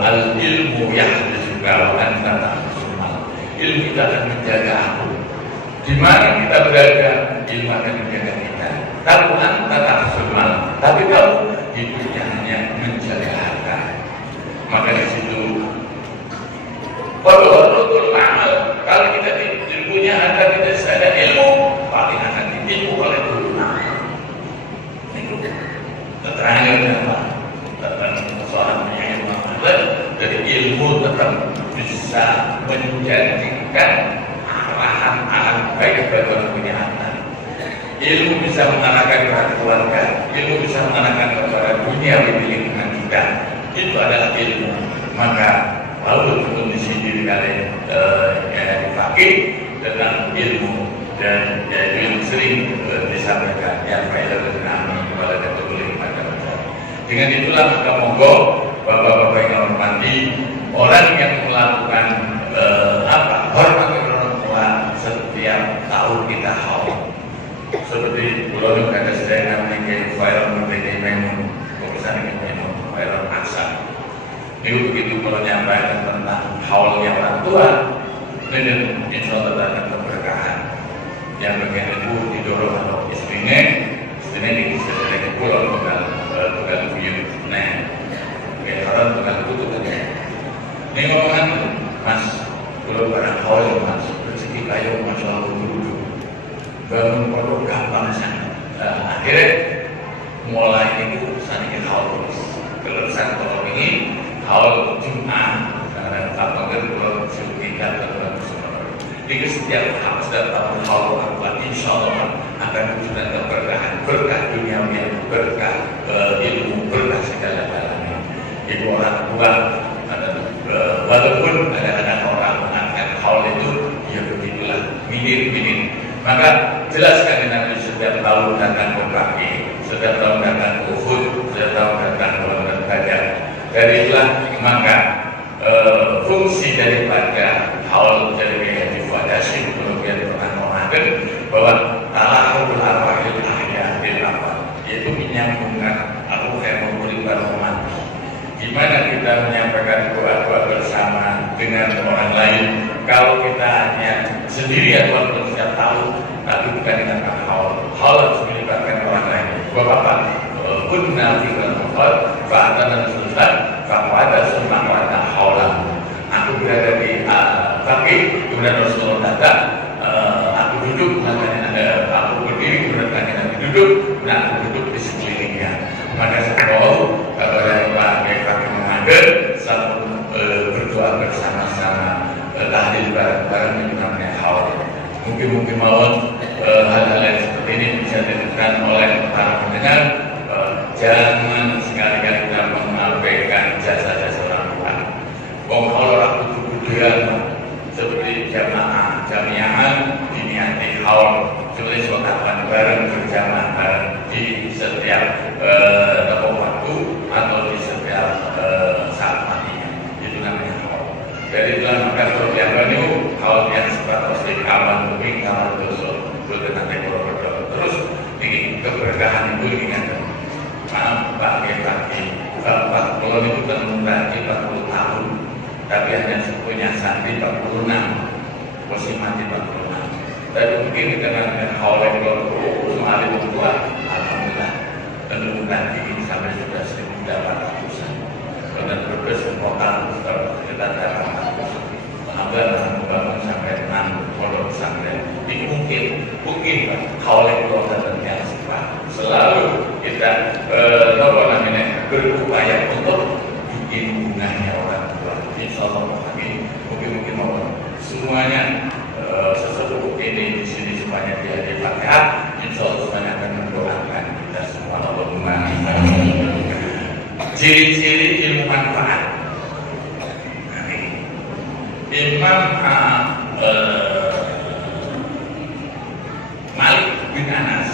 al ilmu yahdizuka wa anta tahdisul. Ilmu itu akan menjaga aku. Di mana kita berada, ilmu akan menjaga kita. Tapi anta tahdisul, tapi kamu hidupnya hanya menjaga harta. Maka di situ kalau kita punya harta, kita ada ilmu, paling akan ditipu oleh dunia. Itu keterangan apa? Tentang persoalan yang dari ilmu tetap bisa menjadikan arahan baik bagi orang punya harta. Ilmu bisa mengarahkan kepada keluarga, ilmu bisa mengarahkan kepada dunia di lingkungan kita. Itu adalah ilmu. Maka lalu kondisi diri kalian dipakai tentang ilmu, dan itu yang sering disampaikan yang faedah dan kami kepada ketulis macam-macam. Dengan itulah maka monggo bapak-bapak yang hormati, orang yang melakukan hormat kepada orang tua setiap tahun kita haul. Seperti bulan kata sedaya namanya viral menjadi memang perusahaan yang memang viral aksa. Itu begitu kalau menyampaikan tentang haul yang orang tua, dan insya Allah akan keberkahan. Yang bagian itu didorong atau istrinya di sesuai pulau tukang buyut. Nah, orang tukang tutup aja. Ini ngomongan mas, kalau barang haul mas, rezeki kayu masya Allah dulu. Bangun pondok gampang sana. Akhirnya mulai itu sangat haul terus. Kelulusan kalau ini haul Jumat, apa kalau kita di setiap tahun haul apa insya Allah akan wujudkan keberkahan, berkah dunia, berkah ilmu, berkah segala-galanya. Ibu orang tua, walaupun kadang-kadang orang mengatakan haul itu ya begitulah, minim. Maka jelaskan Nabi setiap tahun datang ke Baki, setiap tahun datang ke Uhud, setiap tahun datang ke Badar. Dari itulah maka fungsi daripada haul dari Haji Fadasi kemudian pernah mengatakan bahwa talahul arwahil ahya bil amal, yaitu menyambungkan aku yang memberikan rahmat. Gimana kita menyampaikan doa-doa bersama dengan orang lain kalau kita hanya sendirian walaupun setiap tahun, tapi bukan dengan haul. Haul harus melibatkan orang lain. Bapak-bapak, kunna fi al-mufad fa'atana sultan fa'ada sunnah wa'ada haulah. Aku berada di Baki, kemudian Rasulullah datang, aku duduk, aku berdiri, kemudian Nabi duduk, dan aku duduk di sekelilingnya. Maka saya mau kepada Pak Baki mengajar satu berdoa bersama-sama, tahlil bareng-bareng yang namanya haul. Mungkin mau hal-hal yang seperti ini bisa dilakukan oleh para pendengar. Jangan sekali-kali kita mengabaikan jasa-jasa orang tua. Kalau orang butuh-butuhan seperti jamiahan diniati haul, seperti sotakan bareng berjamaah bareng di setiap tempat waktu atau di setiap saat matinya, itu namanya haul. Dari itulah maka perbiakan itu haul yang sebatas di kawan bumi kawan dosa berkenaan dengan terus di keberkahan itu ingat. Maaf bagi Bapak kalau itu kan berarti 40 tahun, tapi hanya punya santri 46, posisi mati 46. Tapi mungkin dengan haul yang terus hari tua, alhamdulillah tentu nanti sampai sudah 1.800-an. Dan berbes total kita dapat 400. Alhamdulillah membangun sampai 6 pondok pesantren. Ini mungkin haul yang yang selalu kita berupaya untuk bikin bunganya orang tua. Insya Allah mungkin mau semuanya sesepuh ini di sini semuanya dia Fatihah. Insya Allah semuanya akan mendoakan kita semua. Allahumma amin. Ciri-ciri ilmu manfaat. Imam Malik bin Anas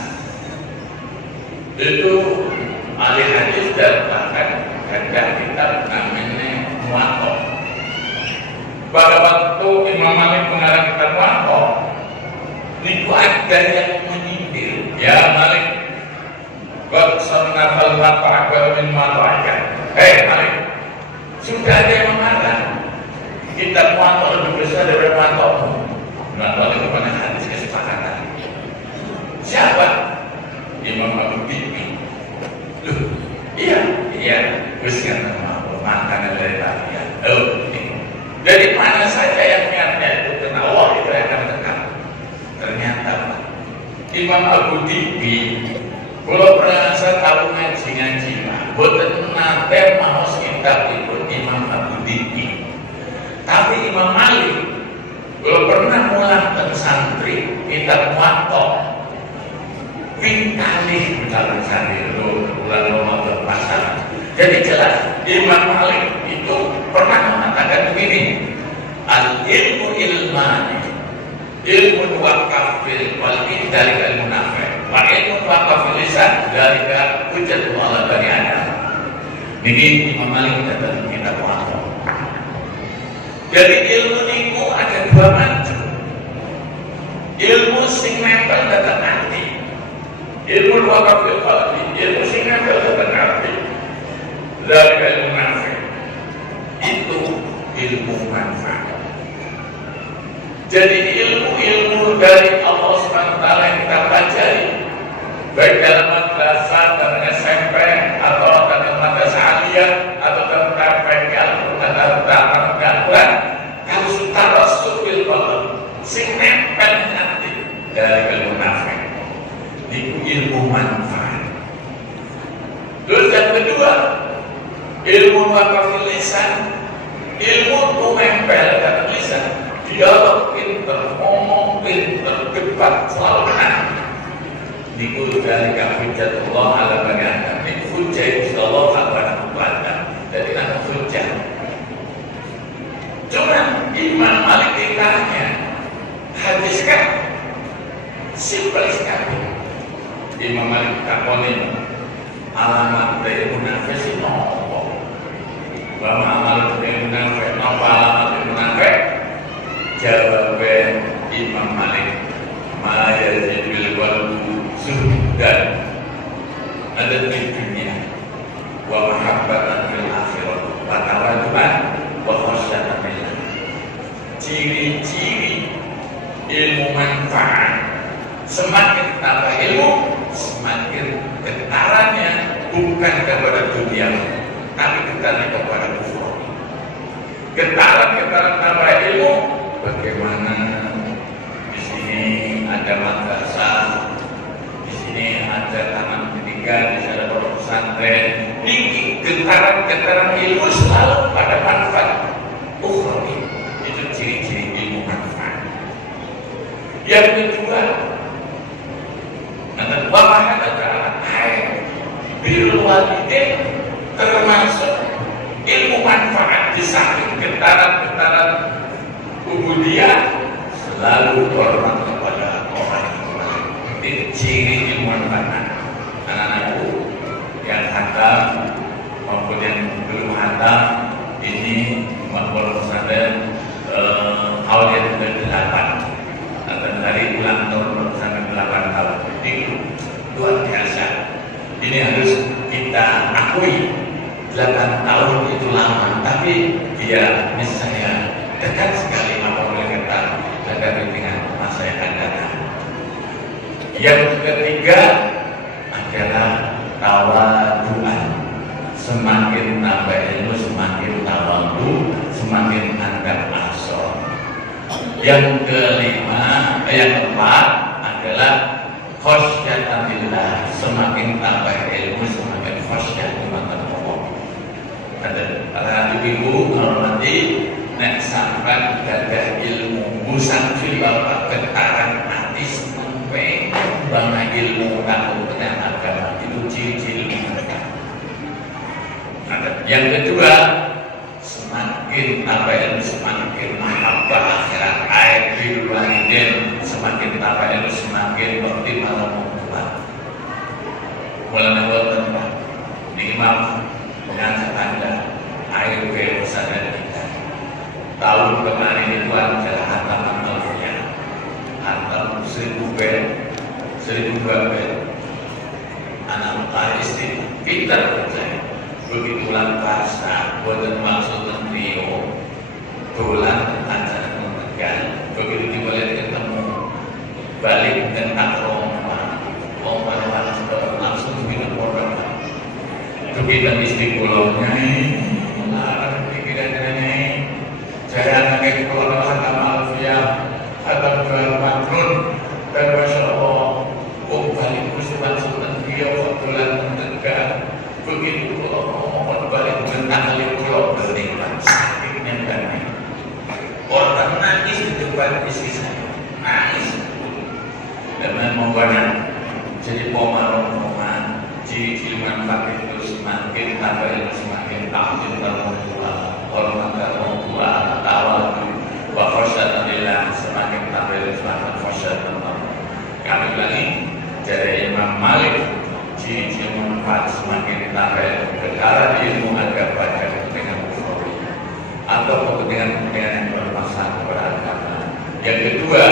itu ahli hadis dan bahkan ada kitab namanya Muwatta. Pada waktu Imam Malik mengarang kitab Muwatta, itu ada yang menyindir, ya Malik, buat sunnah al-Muwatta min malaika. Hei Malik, Sudah ada yang mengatakan kita muatok lebih besar daripada muatokmu. Muatok itu pada hadis kesepakatan. Siapa? Imam Abu Bakar. Loh, iya, wis kan makanan dari tadi ya. Dari mana saja yang niatnya itu kena Allah itu akan tekan. Ternyata Imam Abu Bakar, kalau pernah saya tahu ngaji lah, boten nate maos kitab itu Imam Abu Bakar. Tapi Imam Malik, kalau pernah mulang teng santri kitab Muwatta, pingkali dalam santri itu bulan Ramadan pasar. Jadi jelas Imam Malik itu pernah mengatakan begini, al-ilmu ilmani, ilmu wakaf fil qalbi dari ilmu nafi', wa ilmu wakaf fil lisan dari hujjatul ala bani Adam. Ini Imam Malik kata kita Muwatta. Jadi ilmu niku ada dua macam. Ilmu sing nempel datang hati. Ilmu wakaf fil qalbi, ilmu sing nempel datang hati. Dari ilmu nafi', itu ilmu manfaat. Jadi ilmu dari Allah SWT yang kita pelajari, baik dalam madrasah, dalam SMP, atau dalam madrasah aliyah, atau dalam TPK, atau dalam dakwah, kalau sudah rasul bil qalb, sing nempel nanti dari ilmu nafi', itu ilmu manfaat. Terus yang kedua, ilmu wakaf lisan, ilmu menempel dalam lisan, dialog pinter, ngomong pinter, debat selalu menang. Niku dari hujjatullah ala bani Adam. Niku hujjah insyaallah kepada Anda. Jadi nak hujjah. Cuma Imam Malik ditanya, hadis kan simpel sekali. Imam Malik takoni alamat dari munafik nopo. Bahwa alamat dari munafik nopo alamat dari munafik? Jawabnya Imam Malik, ma yazidul qalbu suhdan ada di dunia wa mahabbatan fil akhirah wa tawaddu'an wa khasyatan billah. Ciri-ciri ilmu manfaat, semakin tambah ilmu, semakin getarannya bukan kepada dunia, tapi getarannya kepada kufur. Getaran tambah ilmu, bagaimana di sini ada madrasah, di sini ada taman pendidikan, di sini ada pondok pesantren. Ini getaran ilmu selalu pada manfaat ukhrawi. Itu ciri-ciri ilmu manfaat. Yang kedua, wahana ta'ala bil walidain, termasuk ilmu manfaat di samping getaran ubudiyah, selalu hormat kepada orang tua. Itu ciri ilmu manfaat. Anak-anakku yang hatam maupun yang belum hatam, ini maupun pesantren haul yang ke-8 atau dari ulang tahun sampai 8 tahun. Itu luar biasa. Ini harus kita akui, 8 tahun itu lama, tapi dia misalnya dekat sekali apa boleh kata dekat dengan masa yang akan datang. Yang ketiga adalah tawadhu'an. Semakin tambah ilmu, semakin tawadhu, semakin anggap asal. Yang keempat adalah khasyatan billah. Semakin tambah ilmu, semakin khasyat kepada Allah. Para ibu kalau nanti nek sampai gadah ilmu busang fil bapak getaran hati sampai bangga ilmu takut dengan agama, itu ciri-ciri mereka. Yang kedua, semakin tambah ilmu semakin mahabbah akhirat, ayat bil walidain, semakin tambah ilmu semakin bertimbang Tuhan. Mulai tempat ini maaf mengajak Anda air kebesaran kita. Tahun kemarin itu adalah hantaman Alfiah, hantam 1000 bed, 1002 bed. Anak istri pintar percaya, begitu ulang bahasa buatan maksud trio dolan acara mentekan begitu dibalik ketemu balik tentang Roma langsung minum orang begitu istri kulonnya melarang pikirannya jangan kayak kulon sama Alfia atau jual makrun dan Masya Allah balik terus langsung trio dolan mentekan begitu kalau balik tentang pulau berlipat sakitnya banget orang nangis di depan istri saya nangis dan membuatnya jadi pomarong-pomarong ciri-ciri manfaat itu semakin tambah ilmu semakin takdir dalam tua hormat dalam tua tawadu wa khosyatulillah semakin tambah ilmu semakin khosyatulillah kami lagi dari Imam Malik ciri-ciri manfaat semakin ditambah perkara ilmu agak baca dengan usul atau kepentingan-kepentingan yang bermasalah kepada agama. Yang kedua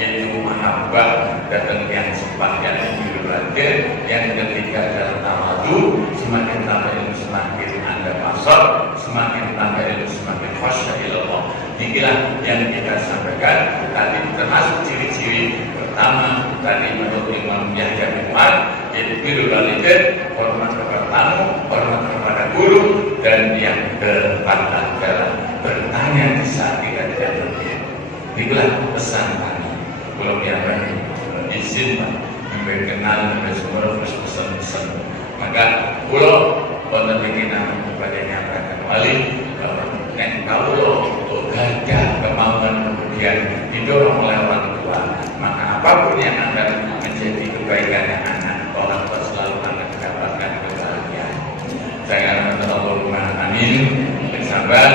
yaitu mahabbah dan yang sifat yang diberlakukan. Yang ketiga adalah tawadu, semakin tambah ilmu semakin anda masuk, semakin tambah ilmu semakin khasya'illallah. Inilah yang kita sampaikan tadi termasuk ciri-ciri pertama tadi menurut Imam Yahya bin Ma'ad yaitu birrul walidain, hormat kepada tamu, hormat kepada guru, dan yang keempat adalah bertanya di saat kita tidak berdiam. Itulah pesan kami. Kalau yang lain izin berkenan dengan semua pesan-pesan. Maka pulau wonten bikinan kepada nyampaikan wali nek kalau gagah kemauan kemudian didorong oleh orang tua, maka apapun yang akan menjadi kebaikan anak orang tua selalu akan mendapatkan kebahagiaan. Saya akan Allahumma amin bersabar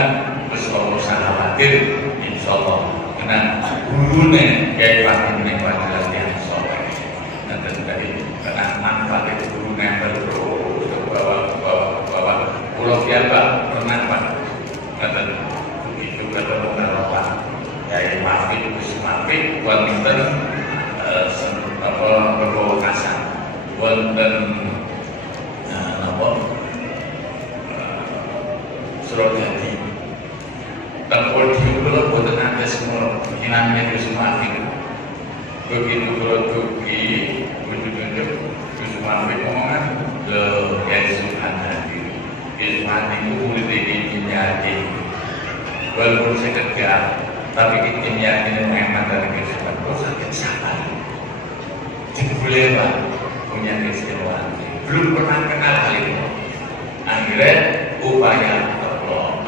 terus kalau usah khawatir insyaallah karena gurune kayak Pak ini adalah yang soleh dan dari karena manfaat itu guru nempel terus ke bawah pulau siapa pernah kata begitu kata Pak Yai Mafid Mafid wonten berwawasan wonten Surabaya tempol diulang wonten ada semua kinamnya di Mafid begitu kalau tuki wujud-wujud Yusuf Mafid ngomongan le Yesus Hadi Yusuf Hadi itu murid ini jadi walaupun saya kerja tapi kita meyakini mengemat dari kehidupan kalau sakit sabar boleh Pak punya keistimewaan belum pernah kenal hal itu akhirnya upaya Allah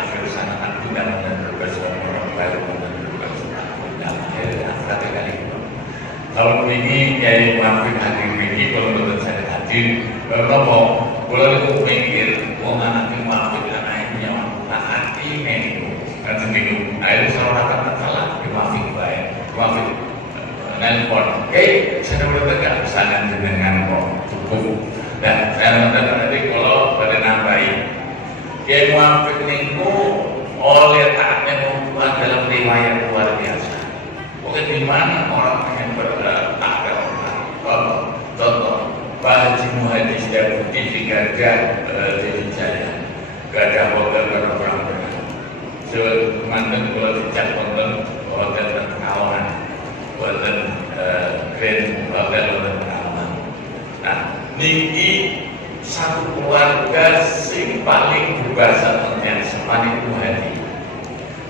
akhir sana kan tidak berkesan orang baru dan berkesan dalam kata kali itu kalau ini Yai Muhammad hadir ini kalau menurut saya hadir kalau boleh itu mikir mau anak Muhammad anaknya hati ini kan seminggu akhirnya seorang kata salah Muhammad baik Muhammad nelpon saya udah tegak pesanan dengan kok cukup dan saya minta nanti kalau pada nambahin Kiai Muhammad niku oleh taatnya membuat dalam riwayat luar biasa. Oke di mana orang yang bertakwa contoh Pak Haji Muhadi Setiabudi di Gajah di Jaya Gajah Hotel orang dengan semantan kalau dicat konten hotel dan kawan konten Grand Hotel dan kawan. Nah niki satu keluarga sing paling berbahasa tentang paling muhadi.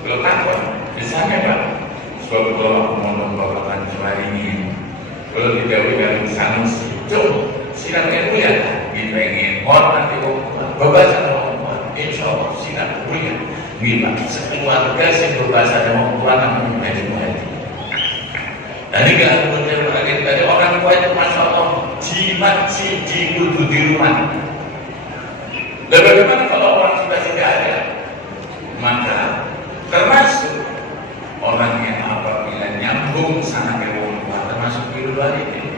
Kalau takut, misalnya Pak, sebab kalau ngomong bapak hari ini, kalau didawai dari sanusi, coba silakan ya, dipengen orang nanti berbahasa orang, insya Allah silakan punya. Gila, sekeluarga sing berbahasa dengan orang muhadi. Dari kemudian dari orang tua itu masya Allah jimat si kudu di rumah. Dan bagaimana kalau orang sudah tidak ada? Maka termasuk orang yang apabila nyambung sana ke orang tua termasuk birrul walidain.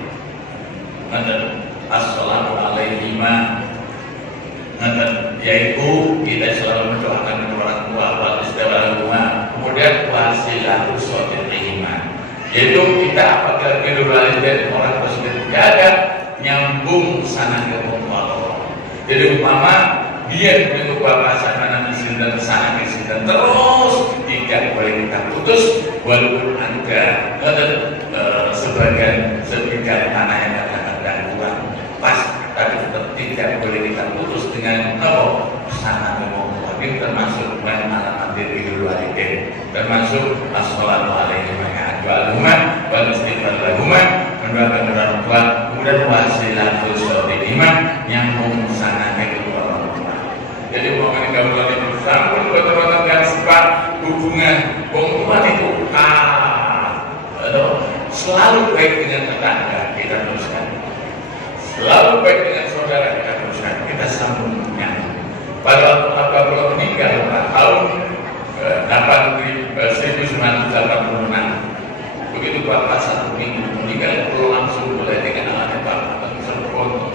As-salatu alaihi ma yaitu kita selalu mendoakan orang tua wal istighfar kemudian wasilatu shodiqihima yaitu kita apabila birrul walidain orang tersebut tidak ada nyambung sana ke Allah. Jadi umpama Dia itu bapak sana dan sana dan terus tidak boleh kita putus walaupun ada sebagian tanah yang kadang-kadang kurang pas, tapi tetap tidak boleh kita putus dengan sana mungkin termasuk alamat diri walidain, termasuk as-shalatu alaihim wa ya'du'aluhuma wal istighfar lahuma, mendoakan orang tua, kemudian wasilatul sholihima yang sana itu orang tua. Jadi mengenai gabungan itu sampun betul-betul yang sifat hubungan tua itu selalu baik dengan tetangga kita teruskan, selalu baik dengan saudara kita teruskan, kita sambungnya. Pada Bapak meninggal tahun 1986, begitu Bapak satu minggu meninggal, perlu langsung mulai dengan alatnya Bapak sempurna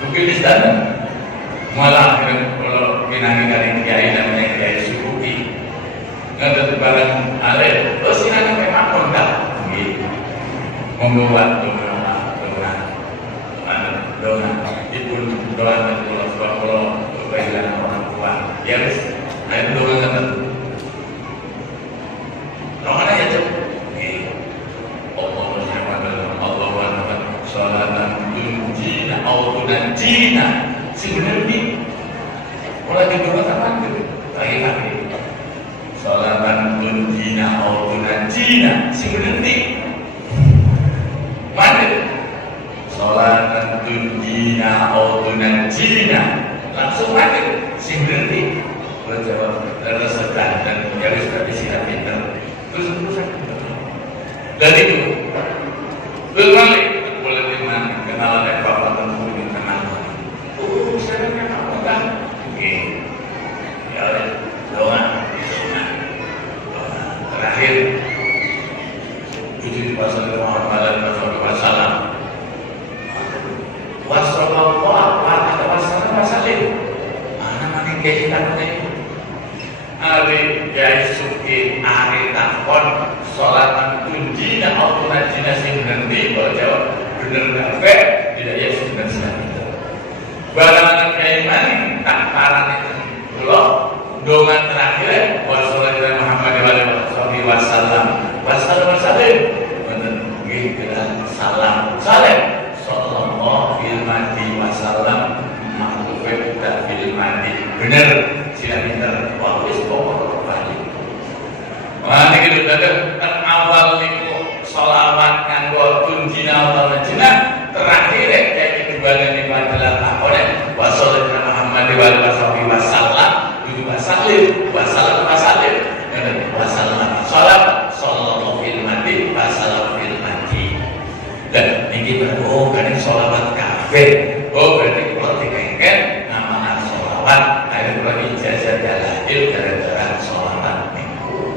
mungkin di sana malah kalau pinangi kali kiai namanya Kiai Subuki nggak barang alih terus ini memang kontak membuat doa itu doa dan kalau kebaikan orang tua ya guys, nah itu doa kan doa aja tuh Allah sholatan tunjina autunajina sebenarnya mulai doa kapan tuh lagi sholatan tunjina autunajina sebenarnya mana sholatan tunjina autunajina langsung aja sih berhenti berjawab sedang dan harus berbicara pintar terus dan itu berbalik boleh dimana kenalan dan bapak tentu kenal saya kenal kan ya doa terakhir cuci di pasal Muhammad Wasallam wasallallahu alaihi wasallam anak-anak kita ini hari Kiai Suki hari takon sholatan tunjina autunajina sing berhenti kalau jawab bener kafe tidak ya sudah selesai barang anak Kiai mani tak parah itu belum dongan terakhir wasallallahu Muhammad wasallam bener gitu salam sallallahu alaihi wasallam bener sila pinter waktu itu balik wah ini kita awal itu sholawat nganggo tunjina autunajina terakhir kayak itu bagian ini adalah oleh wasallallahu Muhammad wasallam itu wasallam salam sallallahu alaihi wasallam dan ini baru kan sholawat kafe berarti kalau dikengken nama sholawat akhirnya berarti ijazah dalil gara-gara sholawat minggu.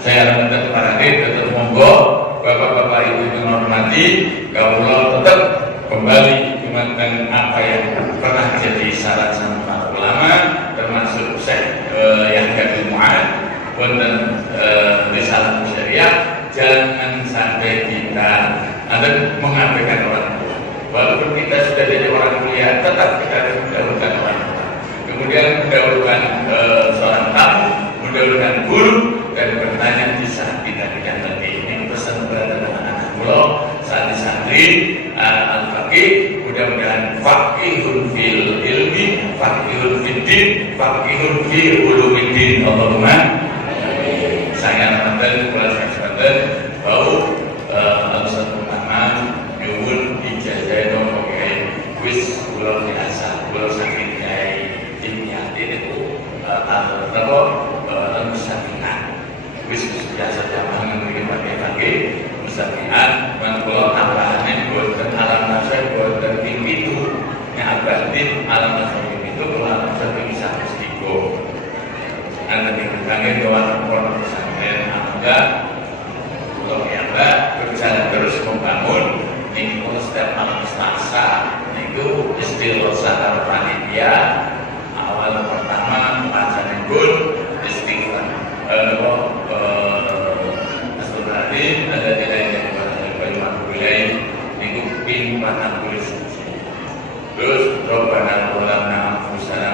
Saya minta kepada tetap monggo bapak-bapak ibu yang menghormati kaulah tetap kembali dengan apa yang pernah jadi syarat sama ulama termasuk Syekh Yahya bin Mu'ad dan risalah syariah. Jangan sampai kita mengabaikan orang tua. Walaupun kita sudah jadi orang mulia, tetap kita harus mendahulukan orang tua. Kemudian mendahulukan seorang tamu, mendahulukan guru, dan bertanya di saat kita tidak lebih. Ini pesan berat anak-anak mulo, santri-santri, al-faqih, mudah-mudahan faqihun fil ilmi, faqihun fil din, faqihun fil ulumiddin. Allahumma saya mantan kelas mantan bau alasan pertama nyuwun ijazah nomor wis kula biasa kula saking kiai Dimyati itu musafihan wis biasa zaman mriki pakai musafihan man kula tambahane boten alam nasa boten ping 7 nek abadin alam nasa itu kula sampai bisa mesti go ana ning kangen doa pondok pesantren Angga kalau ya Mbak berjalan terus membangun ini setiap malam Selasa itu istighosah panitia awal pertama bacaan pun istighfar astagfirullahaladzim ada nilainya itu pin 40 terus Rabbana zalamna anfusana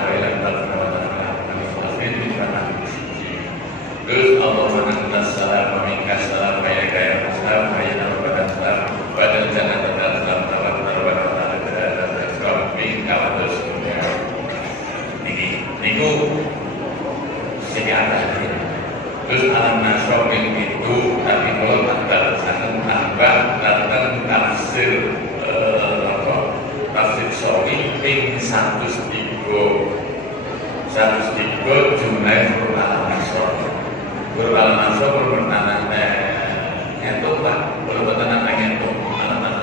ping 103 jumlah huruf al-nasr. Huruf al-nasr bertenang ngentuk Pak, bertenang ngentuk.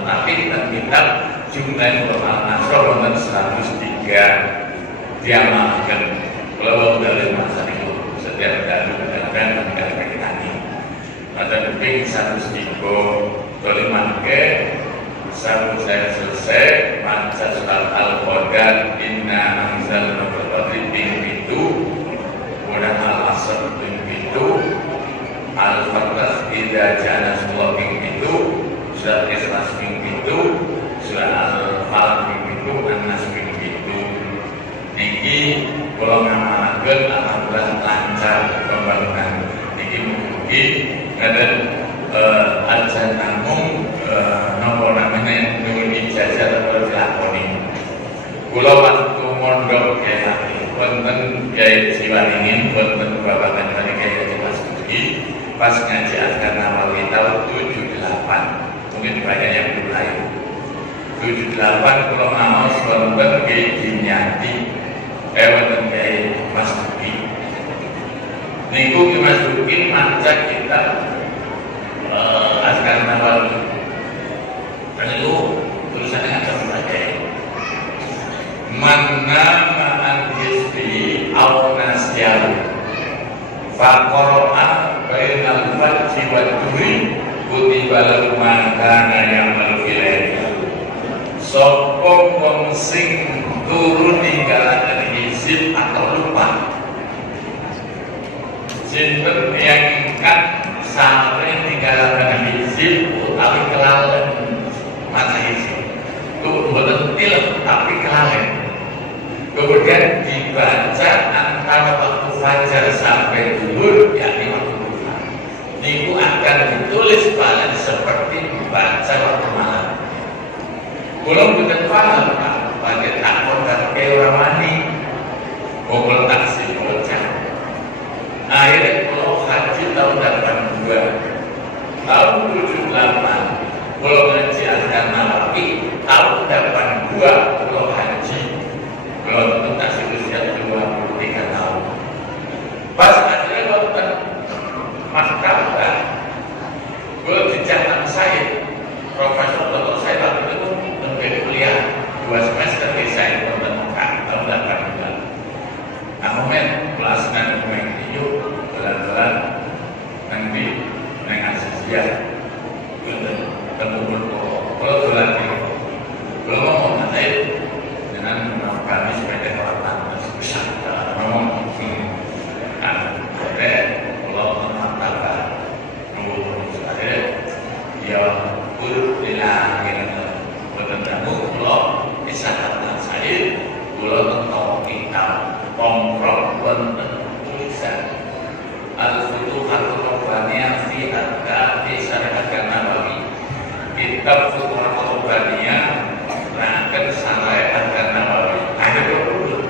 Tapi kitab jumlah huruf al-nasr wonten 103 diamalkan. Kalau dari masa itu setiap dalu kadang kita tadi. Pada ping 103 kalau mangke sabu saya selesai baca surat Al-Qadar inna anzalna fi itu kemudian Al-Asr itu Al-Fatah idza jana sebuah itu surat Ikhlas itu surat Al-Falaq itu An-Nas itu niki kalau ngamalaken alhamdulillah lancar pembangunan niki mugi ngaten ajan namung nomor namanya nuwun ijazah atau dilakoni. Kula waktu mondok Kyai wonten Kyai Siwaringin wonten babagan Kyai Haji Mas Duki pas ngaji Azkar Nawawi tahun 78 mungkin banyak yang belum lahir 78 kula ngaos wonten Kyai Dimyati wonten Kyai Mas Duki niku Kyai Mas Duki maca kitab Azkar Nawawi itu tulisannya akan membaca mana ma'an hisbi au nasyaru faqara'a bainal fajri wa duri kutiba lahu ma kana ya'malu ilaih sapa wong sing turu ninggalaken hizib atau lupa sinten yang kan sampai ninggalaken hizib utawi kelalen masa isi itu buatan film tapi kelalen kemudian dibaca antara waktu fajar sampai zuhur yakni waktu duha niku akan ditulis paling seperti membaca waktu malam belum bukan paham Pak pakai takut dan kayak orang mani kalau taksi bocah akhirnya kalau haji tahun 82 tahun 78 kalau ngaji Azkar Nawawi tahun 82 kalau haji kalau tuntas usia 23 tahun pas akhirnya waktu mahkamah kalau di zaman saya profesor dokter saya waktu itu lebih kuliah 2 semester di saya waktu Mekah tahun 82 nah momen kelas dan momen itu belan-belan nanti mengasisiah ketemu kalau berlatih belum ngomong nanti dengan kami sebagai orang bisa ngomong ada kalau mengatakan ada dia urut dilangin bertemu kalau bisa kata saya kalau tentang kita komprok tulisan Al-Futuhat Rabbaniyah fi Adhati Syariat Nawawi kitab Futuhat Rabbaniyah akan Syariat Nawawi ada berurut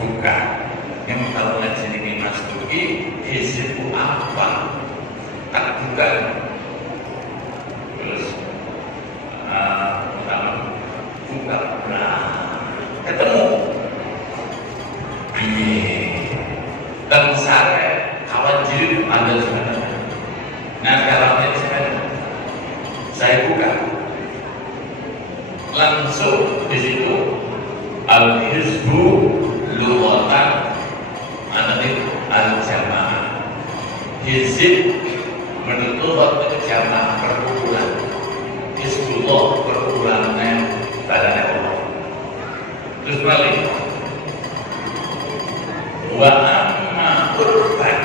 buka yang tahu ngaji ini Mas Duki hizib apa tak bukan terus pertama buka ketemu dan sare kawan jilid ada sebenarnya. Nah kalau ini saya buka langsung di situ al-hizbu lughatan ada al-jamaah hizib menurut waktu jamaah perkumpulan hizbullah perkumpulannya badan Allah terus balik wa amma urfan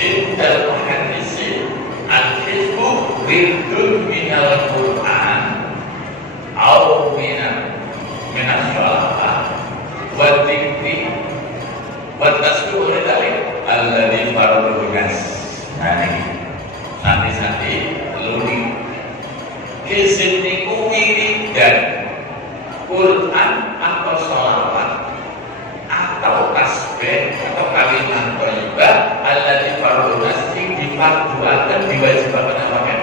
indal muhaddisi al-hizbu wirdun minal Qur'an au minal sholawat wa dzikri wa tasbih dari alladzi faradahu nas nah ini sati-sati luni hizib niku wiridan Quran atau sholawat atau tasbih atau kalimat thayyibah allati fardhu sing difarduaken diwajibkan pakai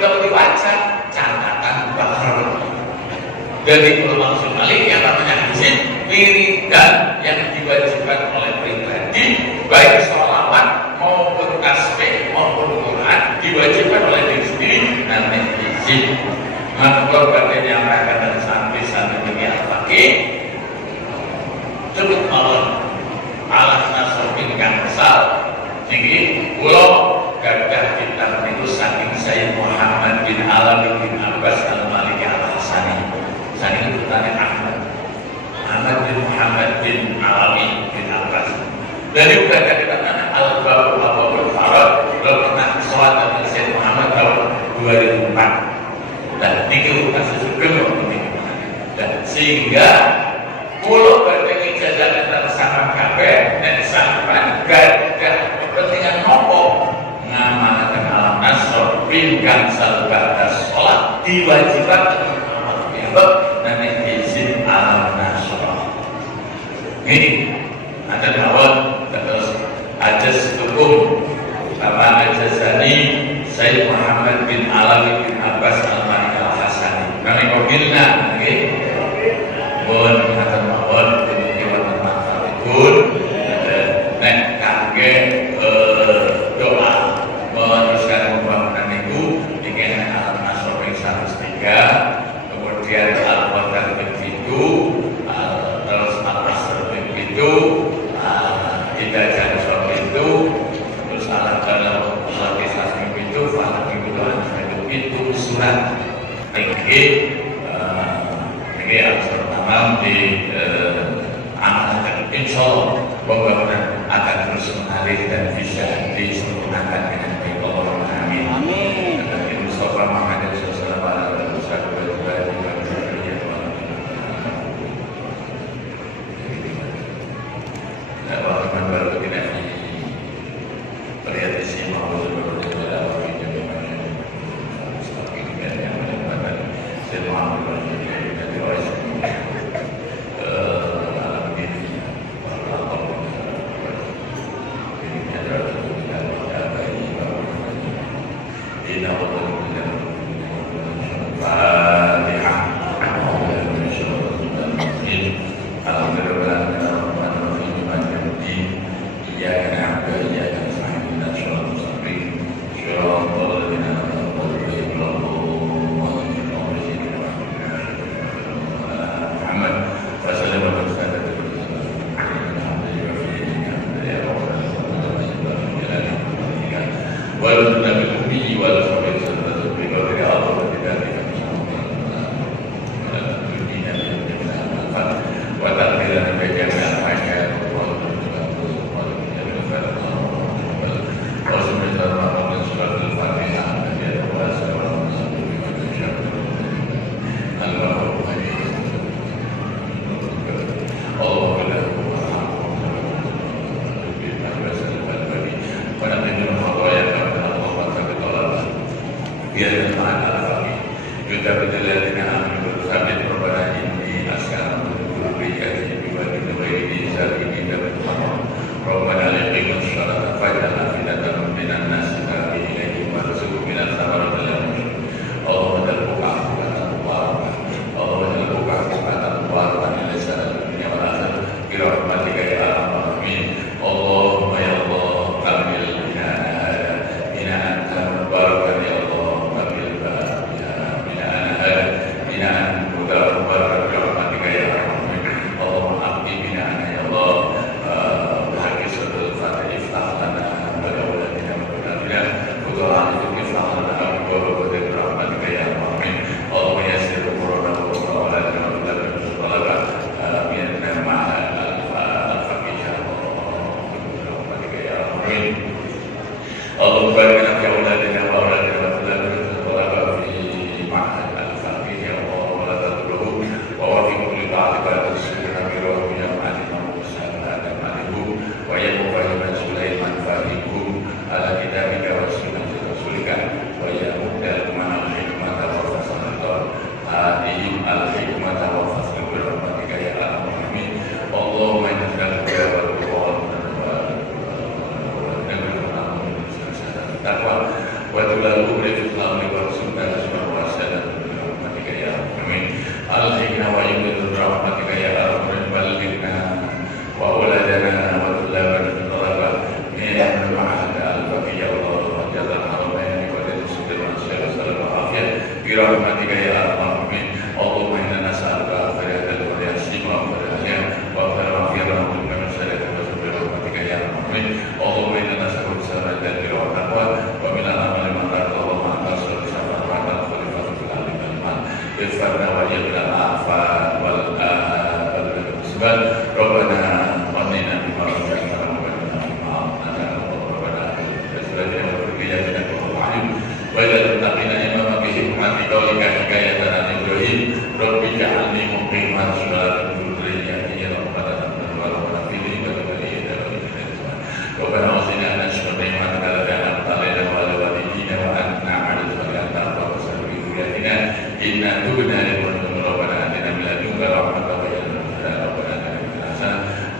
kalau dibaca catatan bahar. Jadi kalau maksud Malik yang namanya izin wiridan yang diwajibkan oleh pribadi, baik sholawat maupun tasbih maupun Quran diwajibkan oleh diri sendiri namanya izin. Maka kalau bagian yang mereka dan santri-santri ini al-fakih sebut malon alat nasabin kang besar. Jadi pulau gadah kitab itu saking Sayyid Muhammad bin Alawi bin Abbas al-Maliki al-Hasani. Saya itu bertanya Ahmad bin Muhammad bin Alawi bin Abbas. Dari udah kita tanya al-Babu Ababul Farad, belum pernah sholat dengan Sayyid Muhammad tahun 2004. Dan itu kasih sugeng dan sehingga pulau berdengi jajaran dan sama kabeh dan sampai gadah kepentingan nopo ngamalkan alam nasr pinggang salbatas sholat diwajibkan dan izin alam nasr. Ini ada dawat terus ajas hukum sama ajazani Sayyid Muhammad bin Alawi bin Abbas al-Maliki al-Hasani. Kami kobilna, pun kata mawon kemudian pun nek kangge doa meneruskan pembangunan itu dengan alam nasr yang 103, kemudian al-Qadar itu terus al-Asr itu kita jangan soal itu terus al-Qadar itu Falah itu surat ini harus pertama di amalkan insya Allah pembangunan akan terus mengalir dan bisa disempurnakan dengan baik. Allahumma amin. Amin. Dan Mustafa Muhammad sallallahu alaihi wasallam binaan mudah برحمتك يا أرحم الراحمين. اللهم إنا نسألك خير هذا الياسين وخير الأيام وخير ما فيه رحمتك من شر برحمتك يا أرحم الراحمين. اللهم إنا نسألك سبحانك البر والتقوى ومن العمل ما ترضى اللهم أنت أصل شفاعة وأنت الخليفة في الأرض والمال اغفرنا وجعلنا العافية والسبل ربنا ظننا بما رزقتنا ربنا بما أعطيتنا ربنا أزواجنا وذرياتنا قرة أعين وإلى المتقين إماما بحكمة قولك حكاية عن إبراهيم رب اجعلني مقيم الصلاة وذريتي ربنا تقبل ربنا في لي ولوالدي ربنا أوصنا أن نشكر نعمتك التي أنعمت علينا وعلى والدينا وأن نعمل صالحا ترضى وسلم بذريتنا إنا تبنا للمؤمنين ربنا آتنا من لدنك رحمة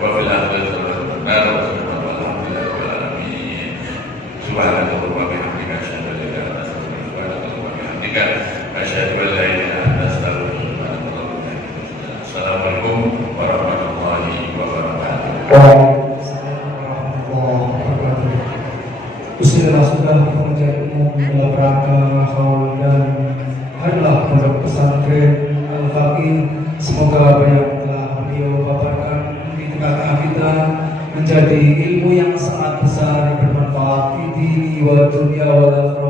وفي الآخرة حسنة النار وسبحان والحمد لله رب العالمين. سبحانك اللهم وبحمدك أشهد أن لا إله إلا أنت أستغفرك وبحمدك أشهد أن لا إله إلا أنت أستغفرك. Assalamualaikum warahmatullahi wabarakatuh. Waalaikumsalam warahmatullahi wabarakatuh. Bismillah, sudah menjadi umum dalam rangka haul dan adalah pondok pesantren Al-Faqih. Semoga banyak telah beliau paparkan di tengah-tengah kita menjadi ilmu yang sangat besar bermanfaat di dini wa dunia wal akhirah.